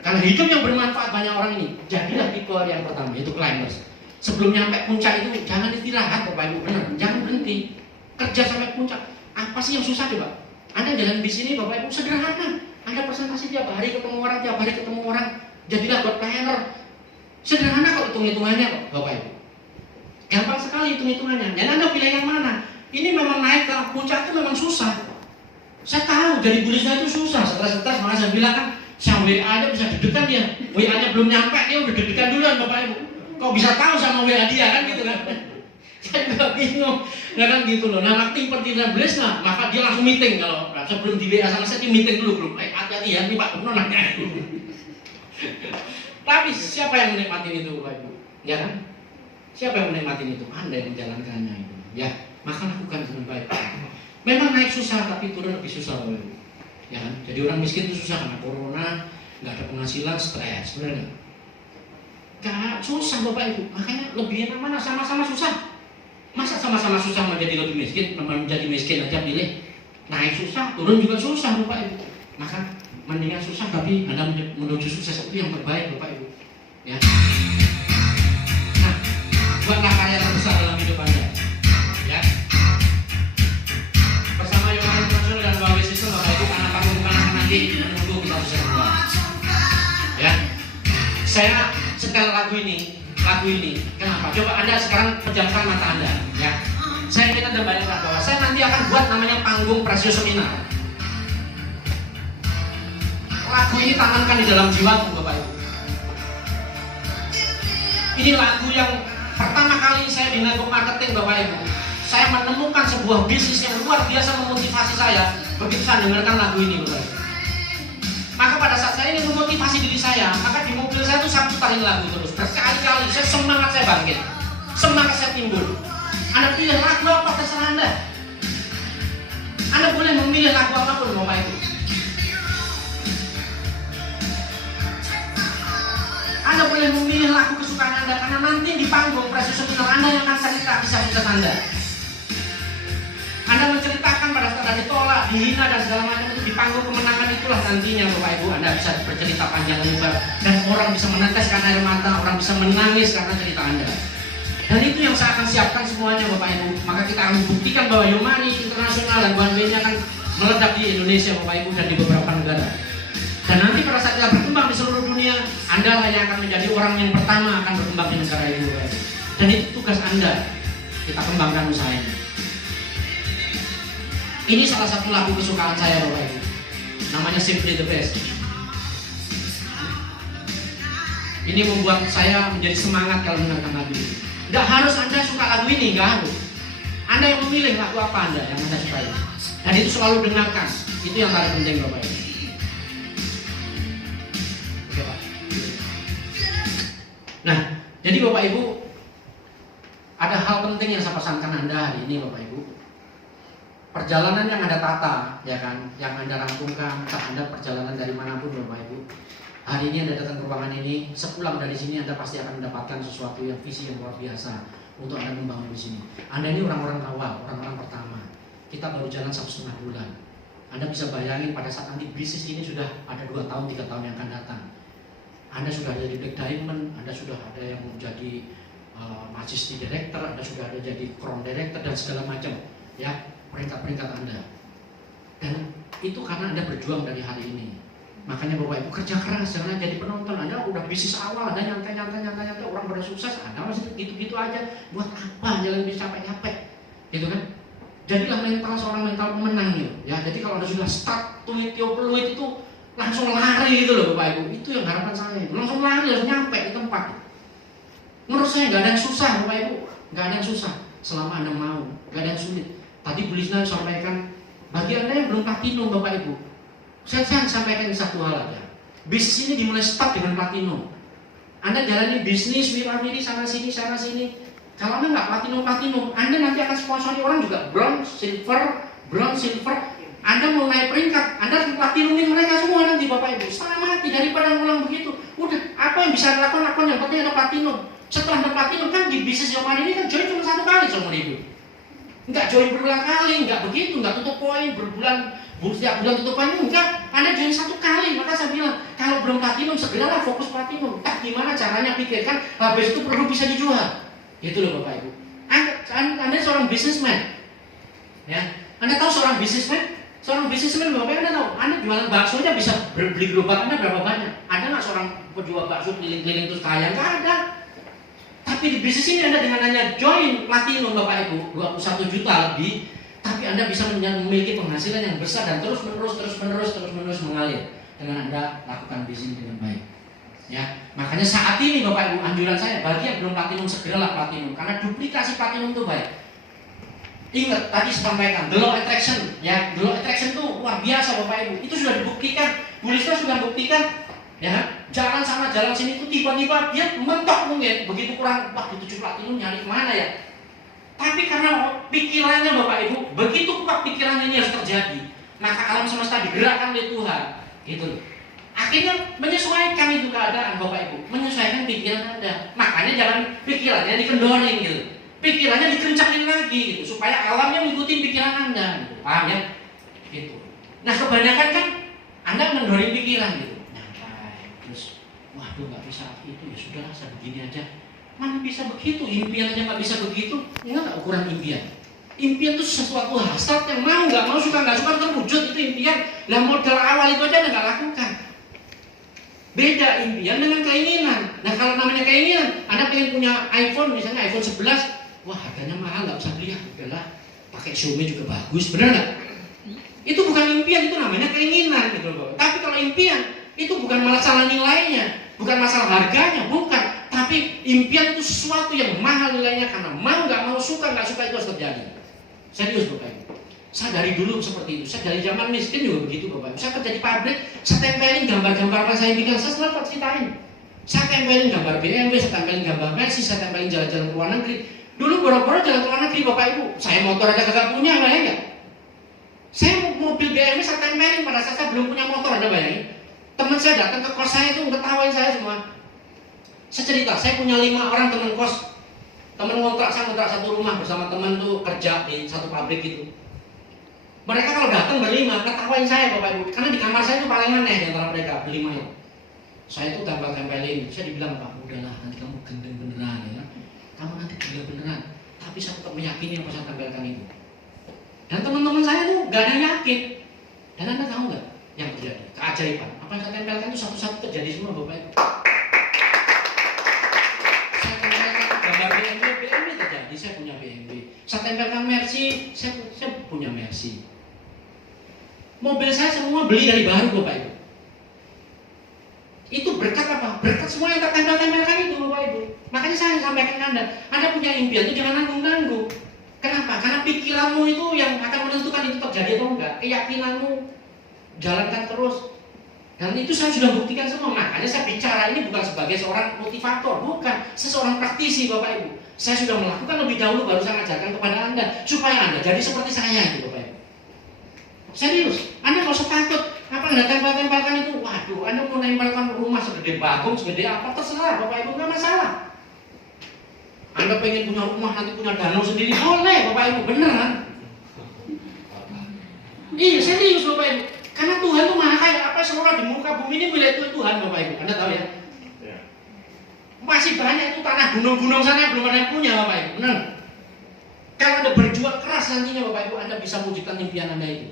Karena hidup yang bermanfaat banyak orang ini, jadilah tipe yang pertama, yaitu climbers. Sebelum nyampe puncak itu jangan istirahat Bapak Ibu, benar, jangan berhenti. Kerja sampai puncak. Apa sih yang susah coba? Anda jalan di sini Bapak Ibu sederhana. Anda presentasi tiap hari ketemu orang, jadilah buat planner. Sederhana kok hitung-hitungannya kok Bapak Ibu. Gampang sekali hitung-hitungannya. Dan Anda pilih yang mana? Ini memang naik ke puncak itu memang susah. Saya tahu jadi bulisnya itu susah, stres-stres, makanya saya bilang kan sama WA aja bisa deg-degan dia. WA-nya belum nyampe dia udah deg-degan duluan Bapak Ibu. Kok bisa tahu sama WA dia kan gitu kan? Saya juga bingung, nggak kan gitu loh. Nah waktu pertigaan belis nah, maka dia langsung meeting kalau sebelum di WA sama saya dia meeting dulu belum. Hati-hati ya, ini Pak Gubernur nanya. Tapi siapa yang menikmati itu Bapak Ibu? Ya kan? Siapa yang menikmati itu? Anda yang menjalankannya itu. Ya, maka lakukan dengan baik. Memang naik susah tapi turun lebih susah Bapak Ibu. Ya kan? Jadi orang miskin itu susah karena corona, nggak ada penghasilan, stres, benar nggak? Gak susah Bapak Ibu, makanya lebih enak mana sama-sama susah. Masa sama-sama susah menjadi lebih miskin, menjadi miskin aja pilih naik susah, turun juga susah Bapak Ibu. Maka mendingan susah tapi Anda menuju sukses itu yang terbaik Bapak Ibu. Ya. Nah, buatlah karya terbesar dalam hidup Anda. Ya. Bersama Yoga Internasional dan Bawis Saya setel lagu ini. Kenapa? Coba Anda sekarang pejamkan mata Anda, ya. Saya ingin Anda bayangkan bahwa saya nanti akan buat namanya panggung Presio Seminar. Lagu ini tanamkan di dalam jiwamu, Bapak Ibu. Ini lagu yang pertama kali saya di network marketing, Bapak Ibu. Saya menemukan sebuah bisnis yang luar biasa memotivasi saya begitu saya dengarkan lagu ini, Bapak Ibu. Maka pada saat saya ingin memotivasi diri saya, maka di mobil saya tuh saya putarin lagu terus. Berkali-kali saya semangat, saya bangkit. Semangat saya timbul. Anda pilih lagu apa terserah Anda. Anda boleh memilih lagu apapun, Bapak Ibu. Anda boleh memilih lagu kesukaan Anda, karena nanti di panggung Presio Seminar Anda yang akan cerita kisah sukses Anda. Anda menceritakan pada saat Anda ditolak, dihina dan segala macam itu di panggung kemenangan itulah nantinya, Bapak Ibu. Anda bisa bercerita panjang lebar dan orang bisa meneteskan air mata, orang bisa menangis karena cerita Anda. Dan itu yang saya akan siapkan semuanya, Bapak Ibu. Maka kita akan buktikan bahwa Yomani Internasional dan One Way-nya akan meledak di Indonesia, Bapak Ibu, dan di beberapa negara. Dan nanti pada saat kita berkembang di seluruh dunia, Anda lah yang akan menjadi orang yang pertama akan berkembang di negara itu, Bapak Ibu. Dan itu tugas Anda. Kita kembangkan usaha ini. Ini salah satu lagu kesukaan saya, Bapak Ibu. Namanya Simply the Best. Ini membuat saya menjadi semangat kalau mendengarkan lagu ini. Tidak harus Anda suka lagu ini, nggak harus. Anda yang memilih lagu apa Anda yang Anda sukai. Dan itu selalu dengarkan. Itu yang paling penting, Bapak Ibu. Oke, Pak. Nah, jadi Bapak Ibu, ada hal penting yang saya pesankan Anda hari ini, Bapak Ibu. Perjalanan yang Anda tata, ya kan, yang Anda rampungkan, entah Anda perjalanan dari manapun, Bapak Ibu. Hari ini Anda datang ke ruangan ini, sepulang dari sini Anda pasti akan mendapatkan sesuatu yang visi yang luar biasa untuk Anda membangun di sini. Anda ini orang-orang awal, orang-orang pertama. Kita baru jalan 1,5 bulan. Anda bisa bayangin pada saat nanti bisnis ini sudah ada 2 tahun, 3 tahun yang akan datang. Anda sudah ada di Black Diamond, Anda sudah ada yang menjadi Majesty Director, Anda sudah ada jadi Crown Director dan segala macam, ya. Peringkat-peringkat Anda. Dan itu karena Anda berjuang dari hari ini. Makanya Bapak Ibu kerja keras, jangan jadi penonton. Anda udah bisnis awal, Anda nyantai, orang pada sukses, Anda masih gitu-gitu aja. Buat apa jalan bisa capek-capek? Gitu kan? Jadilah seorang mental pemenang gitu. Ya, jadi kalau Anda sudah start peluit itu langsung lari gitu loh, Bapak Ibu. Itu yang harapan saya itu. Langsung lari, harus nyampe di tempat. Menurut saya nggak ada yang susah, Bapak Ibu. Nggak ada yang susah selama Anda mau. Nggak ada yang sulit. Tadi Bu Lisna sampaikan, bagi Anda yang belum platinum, Bapak Ibu, saya sampaikan satu hal aja. Bisnis ini dimulai start dengan platinum. Anda jalani bisnis, miramiri sana sini. Kalau Anda nggak platinum, Anda nanti akan sponsori orang juga bronze, silver. Anda mau naik peringkat, Anda harus platinumin mereka semua nanti, Bapak Ibu. Setengah mati daripada ngulang begitu. Udah, apa yang bisa Anda lakukan yang penting ada platinum. Setelah Anda platinum kan di bisnis Yomani ini kan join cuma 1 kali seumur hidup. Enggak join berulang kali, enggak begitu, enggak tutup poin setiap bulan tutup poin, enggak. Anda join 1 kali, maka saya bilang kalau belum platinum segeralah fokus platinum. Gimana caranya pikirkan, habis itu perlu bisa dijual. Itu loh Bapak Ibu. Anda seorang businessman, ya. Anda tahu seorang businessman Bapak Anda tahu, Anda jualan baksonya bisa beli gerobak Anda berapa banyak? Ada nggak seorang penjual bakso keliling-keliling terus kaya? Nggak ada. Tapi di bisnis ini Anda dengan hanya join platinum Bapak Ibu 21 juta lebih, tapi Anda bisa memiliki penghasilan yang besar dan terus menerus mengalir dengan Anda lakukan bisnis dengan baik. Ya, makanya saat ini Bapak Ibu anjuran saya bagi yang belum platinum segeralah platinum karena duplikasi platinum itu baik. Ingat tadi sampaikan the law attraction, ya, the law attraction itu luar biasa Bapak Ibu. Itu sudah dibuktikan, Bu Lisna sudah buktikan. Ya, jalan sana jalan sini itu tiba-tiba dia mentok mungkin begitu kurang di 7 platinum nyari kemana ya. Tapi karena pikirannya Bapak Ibu begitu kuat pikiran ini harus terjadi, maka alam semesta digerakkan oleh Tuhan, gitu. Akhirnya menyesuaikan itu keadaan Bapak Ibu, menyesuaikan pikiran Anda. Makanya jangan pikirannya dikendorin gitu, pikirannya dikencangin lagi gitu, supaya alamnya mengikuti pikiran Anda, gitu. Paham ya? Gitu. Nah kebanyakan kan Anda mendorin pikiran gitu. Waduh nggak bisa itu, ya sudahlah saya begini aja. Mana bisa begitu, impian aja nggak bisa begitu. Ingat nggak ukuran impian? Impian itu sesuatu hasrat yang mau suka nggak suka terwujud, itu impian. Lah modal awal itu aja Anda nggak lakukan. Beda impian dengan keinginan. Nah kalau namanya keinginan, Anda pengen punya iPhone, misalnya iPhone 11, wah harganya mahal, nggak bisa beli, udahlah pakai Xiaomi juga bagus, benar nggak? Itu bukan impian, itu namanya keinginan gitu loh. Tapi kalau impian, itu bukan masalah nilainya, bukan masalah harganya, bukan. Tapi impian itu sesuatu yang mahal nilainya, karena mau nggak mau, suka nggak suka itu harus terjadi. Serius Bapak Ibu. Saya dari dulu seperti itu. Saya dari zaman miskin juga begitu Bapak Ibu. Saya kerja di pabrik, saya tempelin gambar-gambar apa saya bikin, saya selalu ceritain. Saya tempelin gambar BMW, saya tempelin gambar Mercy, saya tempelin jalan-jalan ke luar negeri. Dulu boro-boro jalan ke luar negeri Bapak Ibu. Saya motor aja kagak punya, bayangin nggak? Saya mobil BMW saya tempelin pada saat saya belum punya motor, ada bayangin? Teman saya datang ke kos saya itu ngetawain saya semua. Saya cerita, saya punya 5 orang teman kos. Teman ngontrak, saya ngontrak satu rumah bersama teman tuh kerja di satu pabrik gitu. Mereka kalau datang berlima, ketawain saya Bapak Ibu, karena di kamar saya itu paling aneh di antara mereka berlima itu. Saya itu tempel-tempelin, saya dibilang, Pak, udahlah nanti kamu gendeng beneran ya, kamu nanti gila beneran. Tapi saya tetap meyakini apa saya tempelkan itu. Dan teman-teman saya tuh gak ada yang yakin. Dan Anda tahu nggak yang terjadi? Keajaiban. Apa yang saya tempelkan itu satu-satu terjadi semua Bapak Ibu. Saya tempelkan gambar BMW terjadi, saya punya BMW. Saya tempelkan Mercy, saya punya Mercy. Mobil saya semua beli dari baru Bapak Ibu. Itu berkat apa? Berkat semua yang tertempel-tempelkan itu Bapak Ibu. Makanya saya sampaikan Anda punya impian itu jangan nanggung-nanggung. Kenapa? Karena pikiranmu itu yang akan menentukan itu terjadi atau enggak. Keyakinanmu jalankan terus. Dan itu saya sudah buktikan semua. Makanya saya bicara ini bukan sebagai seorang motivator, bukan. Saya seorang praktisi Bapak Ibu. Saya sudah melakukan lebih dahulu baru saya ajarkan kepada Anda supaya Anda jadi seperti saya gitu Bapak Ibu. Serius, Anda nggak usah takut. Apa Anda tempel-tempelkan itu? Waduh, Anda mau nempelkan rumah segede bagong, segede apa, terserah Bapak Ibu, nggak masalah. Anda pengen punya rumah, nanti punya danau sendiri, boleh Bapak Ibu, beneran. Iya, serius Bapak Ibu. Karena Tuhan itu maha kaya, apa semua di muka bumi ini milik Tuhan Bapak Ibu. Anda tahu ya? Masih banyak itu tanah gunung-gunung sana belum ada yang punya Bapak Ibu, benar. Kalau Anda berjuang keras nantinya Bapak Ibu, Anda bisa wujudkan impian Anda itu.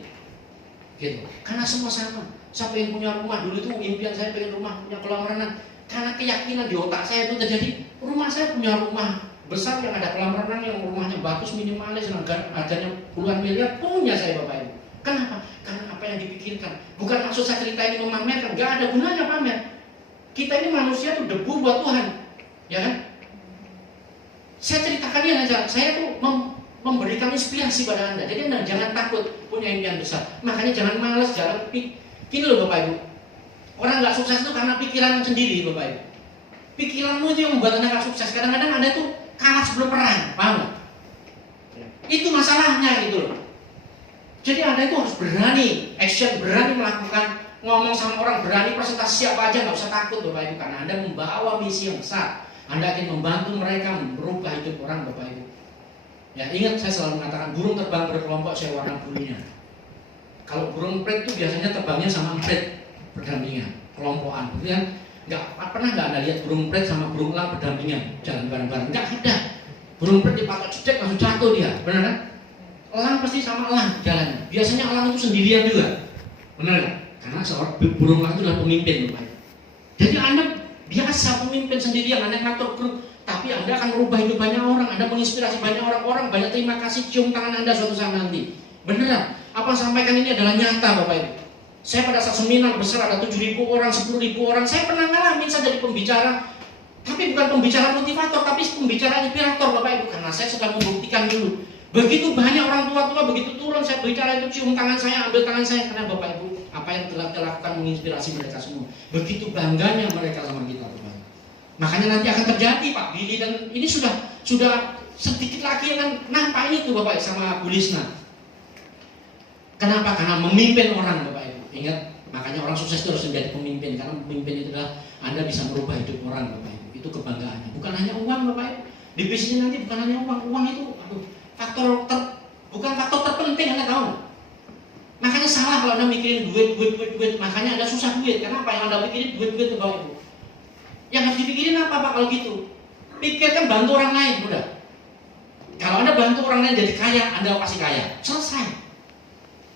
Gitu. Karena semua sama. Saya pengen punya rumah, dulu itu impian saya pengen rumah punya kolam renang. Karena keyakinan di otak saya itu terjadi, rumah saya punya rumah besar yang ada kolam renang, yang rumahnya bagus, minimalis, harganya puluhan miliar, punya saya Bapak Ibu. Kenapa? Karena apa yang dipikirkan. Bukan maksud saya cerita ini memamerkan, gak ada gunanya pamer. Kita ini manusia tuh debu buat Tuhan, ya kan? Saya ceritakan ini aja, saya tuh memberikan inspirasi pada Anda. Jadi Anda jangan takut punya impian besar. Makanya jangan malas, jangan gini loh Bapak Ibu. Orang nggak sukses itu karena pikiran sendiri Bapak Ibu. Pikiranmu itu yang membuat Anda nggak sukses. Kadang-kadang Anda tuh kalah sebelum perang, paham nggak? Itu masalahnya gitu loh. Jadi Anda itu harus berani, action, berani melakukan, ngomong sama orang, berani presentasi siapa aja, nggak usah takut Bapak Ibu. Karena Anda membawa misi yang besar. Anda akan membantu mereka merubah hidup orang Bapak Ibu. Ya ingat, saya selalu mengatakan burung terbang berkelompok saya warna bulunya. Kalau burung emprit itu biasanya terbangnya sama emprit berdampingan, kelompokan, gitu kan? Pernah nggak Anda lihat burung emprit sama burung elang berdampingan, jalan bareng-bareng? Nggak ada. Burung emprit dipatok jedek langsung jatuh dia, benar kan? Elang pasti sama elang jalannya. Biasanya elang itu sendirian juga, benar kan? Karena seorang burung elang itu adalah pemimpin, Bapak. Jadi Anda biasa pemimpin sendirian, Anda ngatur grup. Tapi Anda akan merubah hidup banyak orang, Anda menginspirasi banyak orang, banyak terima kasih cium tangan Anda suatu saat nanti. Beneran, apa yang sampaikan ini adalah nyata Bapak Ibu. Saya pada saat seminar besar ada 7.000 orang, 10.000 orang, saya pernah ngalamin saya jadi pembicara. Tapi bukan pembicara motivator, tapi pembicara inspirator Bapak Ibu. Karena saya sedang membuktikan dulu. Begitu banyak orang tua-tua begitu turun, saya bicara itu cium tangan saya, ambil tangan saya. Karena Bapak Ibu, apa yang telah dilakukan menginspirasi mereka semua. Begitu bangganya mereka sama kita Bapak Ibu. Makanya nanti akan terjadi Pak Billy, dan ini sudah sedikit lagi akan nampak ini tuh Bapak sama Bu Lisna. Kenapa? Karena memimpin orang Bapak Ibu. Ingat, makanya orang sukses itu harus menjadi pemimpin. Karena pemimpin itu adalah Anda bisa merubah hidup orang Bapak Ibu. Itu kebanggaannya. Bukan hanya uang Bapak Ibu. Di bisnisnya nanti bukan hanya uang. Uang itu bukan faktor terpenting, Anda tahu. Makanya salah kalau Anda mikirin duit. Makanya Anda susah duit. Kenapa? Yang Anda pikirin duit Bapak Ibu. Yang harus dipikirin apa Pak kalau gitu? Pikirkan bantu orang lain, udah. Kalau Anda bantu orang lain jadi kaya, Anda pasti kaya. Selesai.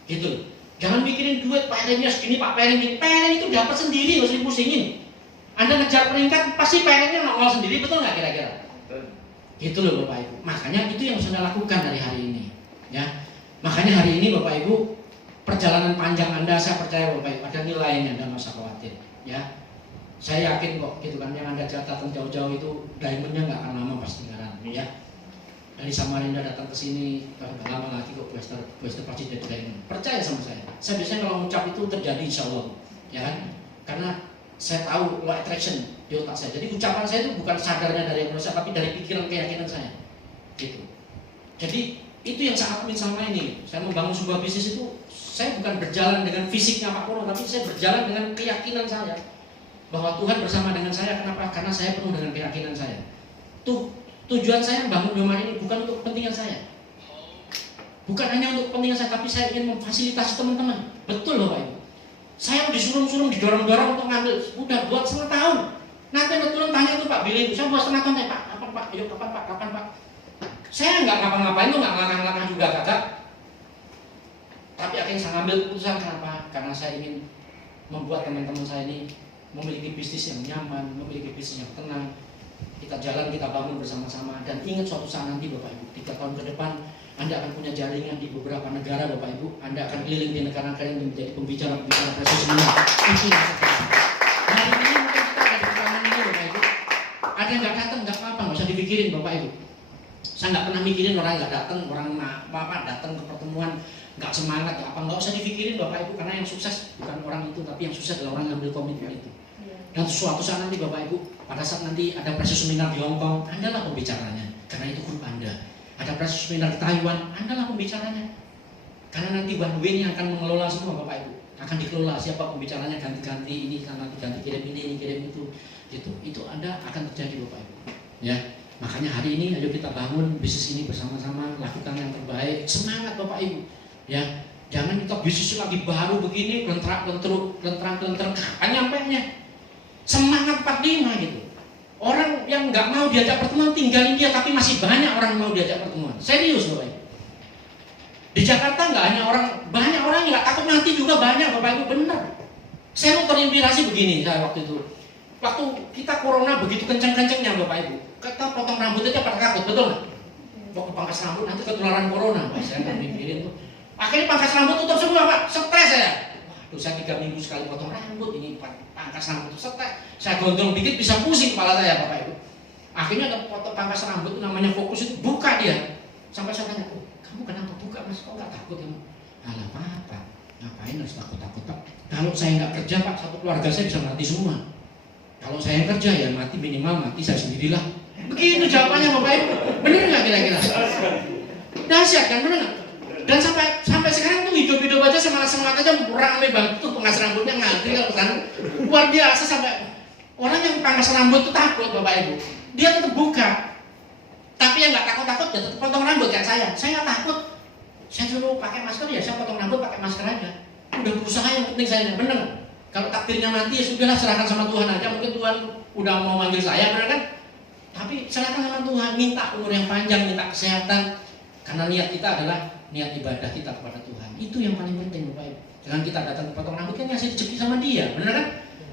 Gitu. Jangan mikirin duit, Pak Eren segini, Pak Eren gini. Pak Eren itu dapat sendiri, harus dipusingin. Anda ngejar peringkat pasti pengennya nongol sendiri, betul nggak kira-kira? Gitu loh Bapak Ibu. Makanya itu yang saya lakukan dari hari ini. Ya, makanya hari ini Bapak Ibu, perjalanan panjang Anda, saya percaya Bapak Ibu ada nilainya, Anda nggak usah khawatir. Ya, saya yakin kok, gitu kan, yang Anda datang jauh-jauh itu diamondnya nggak akan lama pasti tinggalan. Ya, dari Samarinda datang ke sini nggak lama lagi kok Buester pasti jadi diamond. Percaya sama saya. Saya biasanya kalau mengucap itu terjadi insya Allah, ya kan? Karena saya tahu law attraction di otak saya. Jadi ucapan saya itu bukan sadarnya dari manusia, tapi dari pikiran keyakinan saya. Gitu. Jadi itu yang saya akuin sama ini. Saya membangun sebuah bisnis itu, saya bukan berjalan dengan fisiknya Pak Purwo, tapi saya berjalan dengan keyakinan saya bahwa Tuhan bersama dengan saya. Kenapa? Karena saya penuh dengan keyakinan saya. Tujuan saya membangun Indomaret ini bukan untuk kepentingan saya. Bukan hanya untuk kepentingan saya, tapi saya ingin memfasilitasi teman-teman. Betul loh Pak Ibu. Saya disuruh-suruh, didorong-dorong untuk ngambil, udah buat setengah tahun. Nanti turun tanya tuh Pak Billy, saya buat setengah tahun, Pak, kapan Pak? Ayo kapan Pak? Saya nggak ngapa-ngapain tuh, nggak ngelangkah juga kagak. Tapi akhirnya saya ngambil keputusan. Kenapa? Karena saya ingin membuat teman-teman saya ini memiliki bisnis yang nyaman, memiliki bisnis yang tenang. Kita jalan, kita bangun bersama-sama. Dan ingat suatu saat nanti Bapak Ibu, 3 tahun ke depan Anda akan punya jaringan di beberapa negara Bapak Ibu. Anda akan keliling di negara-negara yang menjadi pembicara-pembicara prestasi semua. Itu yang saya katakan. Hari ini mungkin kita ada di pertanyaan ini Bapak Ibu. Ada yang nggak datang, nggak apa-apa, nggak usah dipikirin Bapak Ibu. Saya nggak pernah mikirin orang nggak datang, orang apa datang ke pertemuan nggak semangat ya apa, nggak usah dipikirin Bapak Ibu, karena yang sukses bukan orang itu, tapi yang sukses adalah orang yang ambil komitmen itu. Dan suatu saat nanti Bapak Ibu, pada saat nanti ada proses seminar di Hong Kong, Anda lah pembicaranya, karena itu grup Anda. Ada proses seminar di Taiwan, Anda lah pembicaranya, karena nanti One Way ini akan mengelola semua Bapak Ibu, akan dikelola siapa pembicaranya, ganti-ganti ini, nanti ganti kirim ini kirim itu, gitu. Itu Anda akan terjadi Bapak Ibu. Ya, makanya hari ini ayo kita bangun bisnis ini bersama-sama, lakukan yang terbaik, semangat Bapak Ibu. Ya, jangan kita bisnis lagi baru begini, lentrang-lentrung, kapan nyampenya? Semangat 45 gitu. Orang yang nggak mau diajak pertemuan tinggalin dia, tapi masih banyak orang mau diajak pertemuan. Serius Bapak Ibu. Di Jakarta nggak hanya banyak orang yang nggak takut mati juga banyak Bapak Ibu, benar. Saya mau terinspirasi begini saya waktu itu. Waktu kita corona begitu kenceng-kencengnya Bapak Ibu, kita potong rambut aja pada takut, betul nggak? Mau pangkas rambut nanti ketularan corona, Pak. Saya nggak mikirin tuh. Akhirnya pangkas rambut tutup semua Pak, stres saya. Waduh, saya 3 minggu sekali potong rambut, ini pangkas rambut stres. Saya gondrong dikit bisa pusing kepala saya Bapak Ibu. Akhirnya ada potong pangkas rambut namanya fokus itu, buka dia. Sampai saya tanya, kamu kenapa buka Mas? Kok nggak takut kamu? Alah apa? Ngapain harus takut-takut Pak? Kalau saya nggak kerja Pak, satu keluarga saya bisa mati semua. Kalau saya kerja ya mati, minimal mati saya sendirilah. Begitu jawabannya Bapak Ibu. Bener nggak kira-kira? Dahsyat kan, bener nggak? Dan sampai sekarang tuh hidup aja semangat aja rame banget tuh pangkas rambutnya ngantri kalau kesana luar biasa. Sampai orang yang pangkas rambut tuh takut Bapak Ibu, dia tetap buka. Tapi yang nggak takut dia tetap potong rambut kayak saya nggak takut. Saya suruh pakai masker ya saya potong rambut pakai masker aja. Udah berusaha, yang penting saya bener. Kalau takdirnya mati ya sudahlah, serahkan sama Tuhan aja. Mungkin Tuhan udah mau manggil saya, bener kan? Tapi serahkan sama Tuhan, minta umur yang panjang, minta kesehatan. Karena niat kita adalah niat ibadah kita kepada Tuhan. Itu yang paling penting Bapak Ibu. Jangan kita datang ke potong rambut kan ngasih rezeki sama dia, benar kan?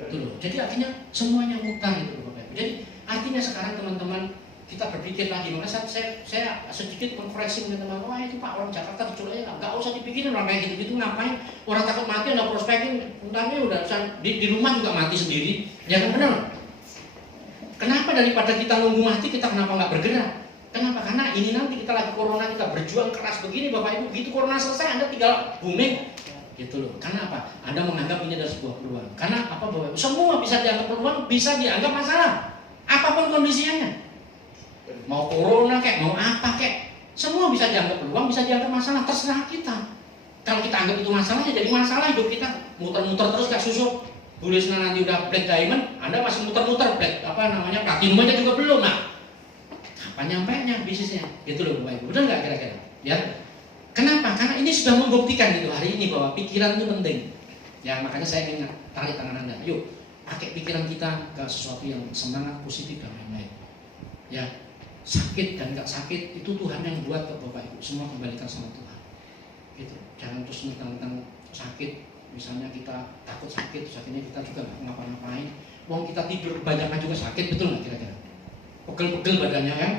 Itu loh. Jadi akhirnya semuanya mutar itu Bapak Ibu. Jadi artinya sekarang teman-teman kita berpikir lagi. Makanya saya sedikit konfreksi dengan teman-teman. Wah itu Pak, orang Jakarta diculik aja, nggak usah dipikirin orang kayak gitu-gitu, ngapain? Orang takut mati, ada prospekin, untangnya udah di rumah juga mati sendiri. Ya kan, benar? Kenapa daripada kita nunggu mati, kita kenapa nggak bergerak? Kenapa? Karena ini nanti kita lagi corona, kita berjuang keras begini Bapak Ibu, begitu corona selesai Anda tinggal booming gitu loh. Karena apa? Anda menganggap ini adalah sebuah peluang. Karena apa Bapak Ibu? Semua bisa dianggap peluang, bisa dianggap masalah. Apapun kondisinya. Mau corona kayak, mau apa kayak, semua bisa dianggap peluang, bisa dianggap masalah, terserah kita. Kalau kita anggap itu masalah, ya jadi masalah hidup kita. Muter-muter terus kayak susu. Bu Lisna nanti udah black diamond, Anda masih muter-muter black, platinum aja juga belum. Nah, kapan nyampainya bisnisnya? Gitu loh Bapak Ibu. Benar nggak kira-kira? Ya. Kenapa? Karena ini sudah membuktikan gitu hari ini bahwa pikiran itu penting. Ya, makanya saya ingin tarik tangan Anda. Yuk, pakai pikiran kita ke sesuatu yang semangat, positif dan lain-lain. Ya, sakit dan nggak sakit itu Tuhan yang buat ke Bapak Ibu. Semua kembalikan sama Tuhan. Gitu. Jangan terus tentang sakit. Misalnya kita takut sakit, terus akhirnya kita juga nggak ngapa-ngapain. Wong kita tidur banyak juga sakit, betul nggak kira-kira? Pegel-pegel badannya kan,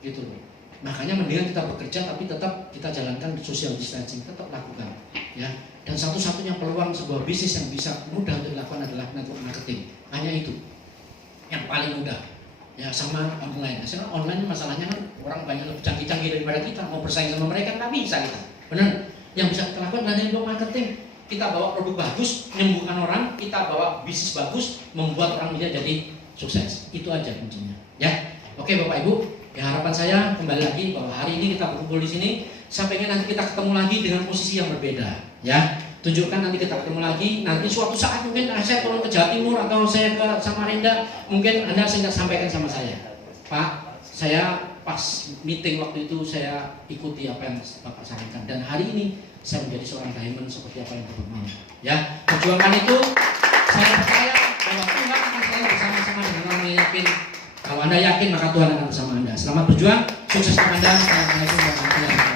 gitu loh. Makanya mendingan kita bekerja tapi tetap kita jalankan social distancing, tetap lakukan, ya. Dan satu-satunya peluang sebuah bisnis yang bisa mudah untuk dilakukan adalah network marketing. Hanya itu yang paling mudah. Ya sama online. Karena online masalahnya kan orang banyak lebih canggih-canggih daripada kita, mau bersaing sama mereka nggak bisa kita. Benar? Yang bisa kita lakukan adalah network marketing. Kita bawa produk bagus, menyembuhkan orang, kita bawa bisnis bagus, membuat orang jadi sukses. Itu aja kuncinya. Ya, oke Bapak Ibu. Ya harapan saya kembali lagi bahwa hari ini kita berkumpul di sini. Saya pengen nanti kita ketemu lagi dengan posisi yang berbeda. Ya, tunjukkan nanti kita ketemu lagi. Nanti suatu saat mungkin saya turun ke Jawa Timur atau saya ke Samarinda, mungkin Anda sehingga sampaikan sama saya, Pak, saya pas meeting waktu itu saya ikuti apa yang Bapak sampaikan. Dan hari ini saya menjadi seorang diamond seperti apa yang Bapak mau. Ya, perjuangan itu saya percaya bahwa Tuhan akan selalu bersama-sama dengan orang yang yakin. Kalau Anda yakin maka Tuhan akan bersama Anda. Selamat berjuang, sukses untuk Anda. Assalamualaikum warahmatullahi wabarakatuh.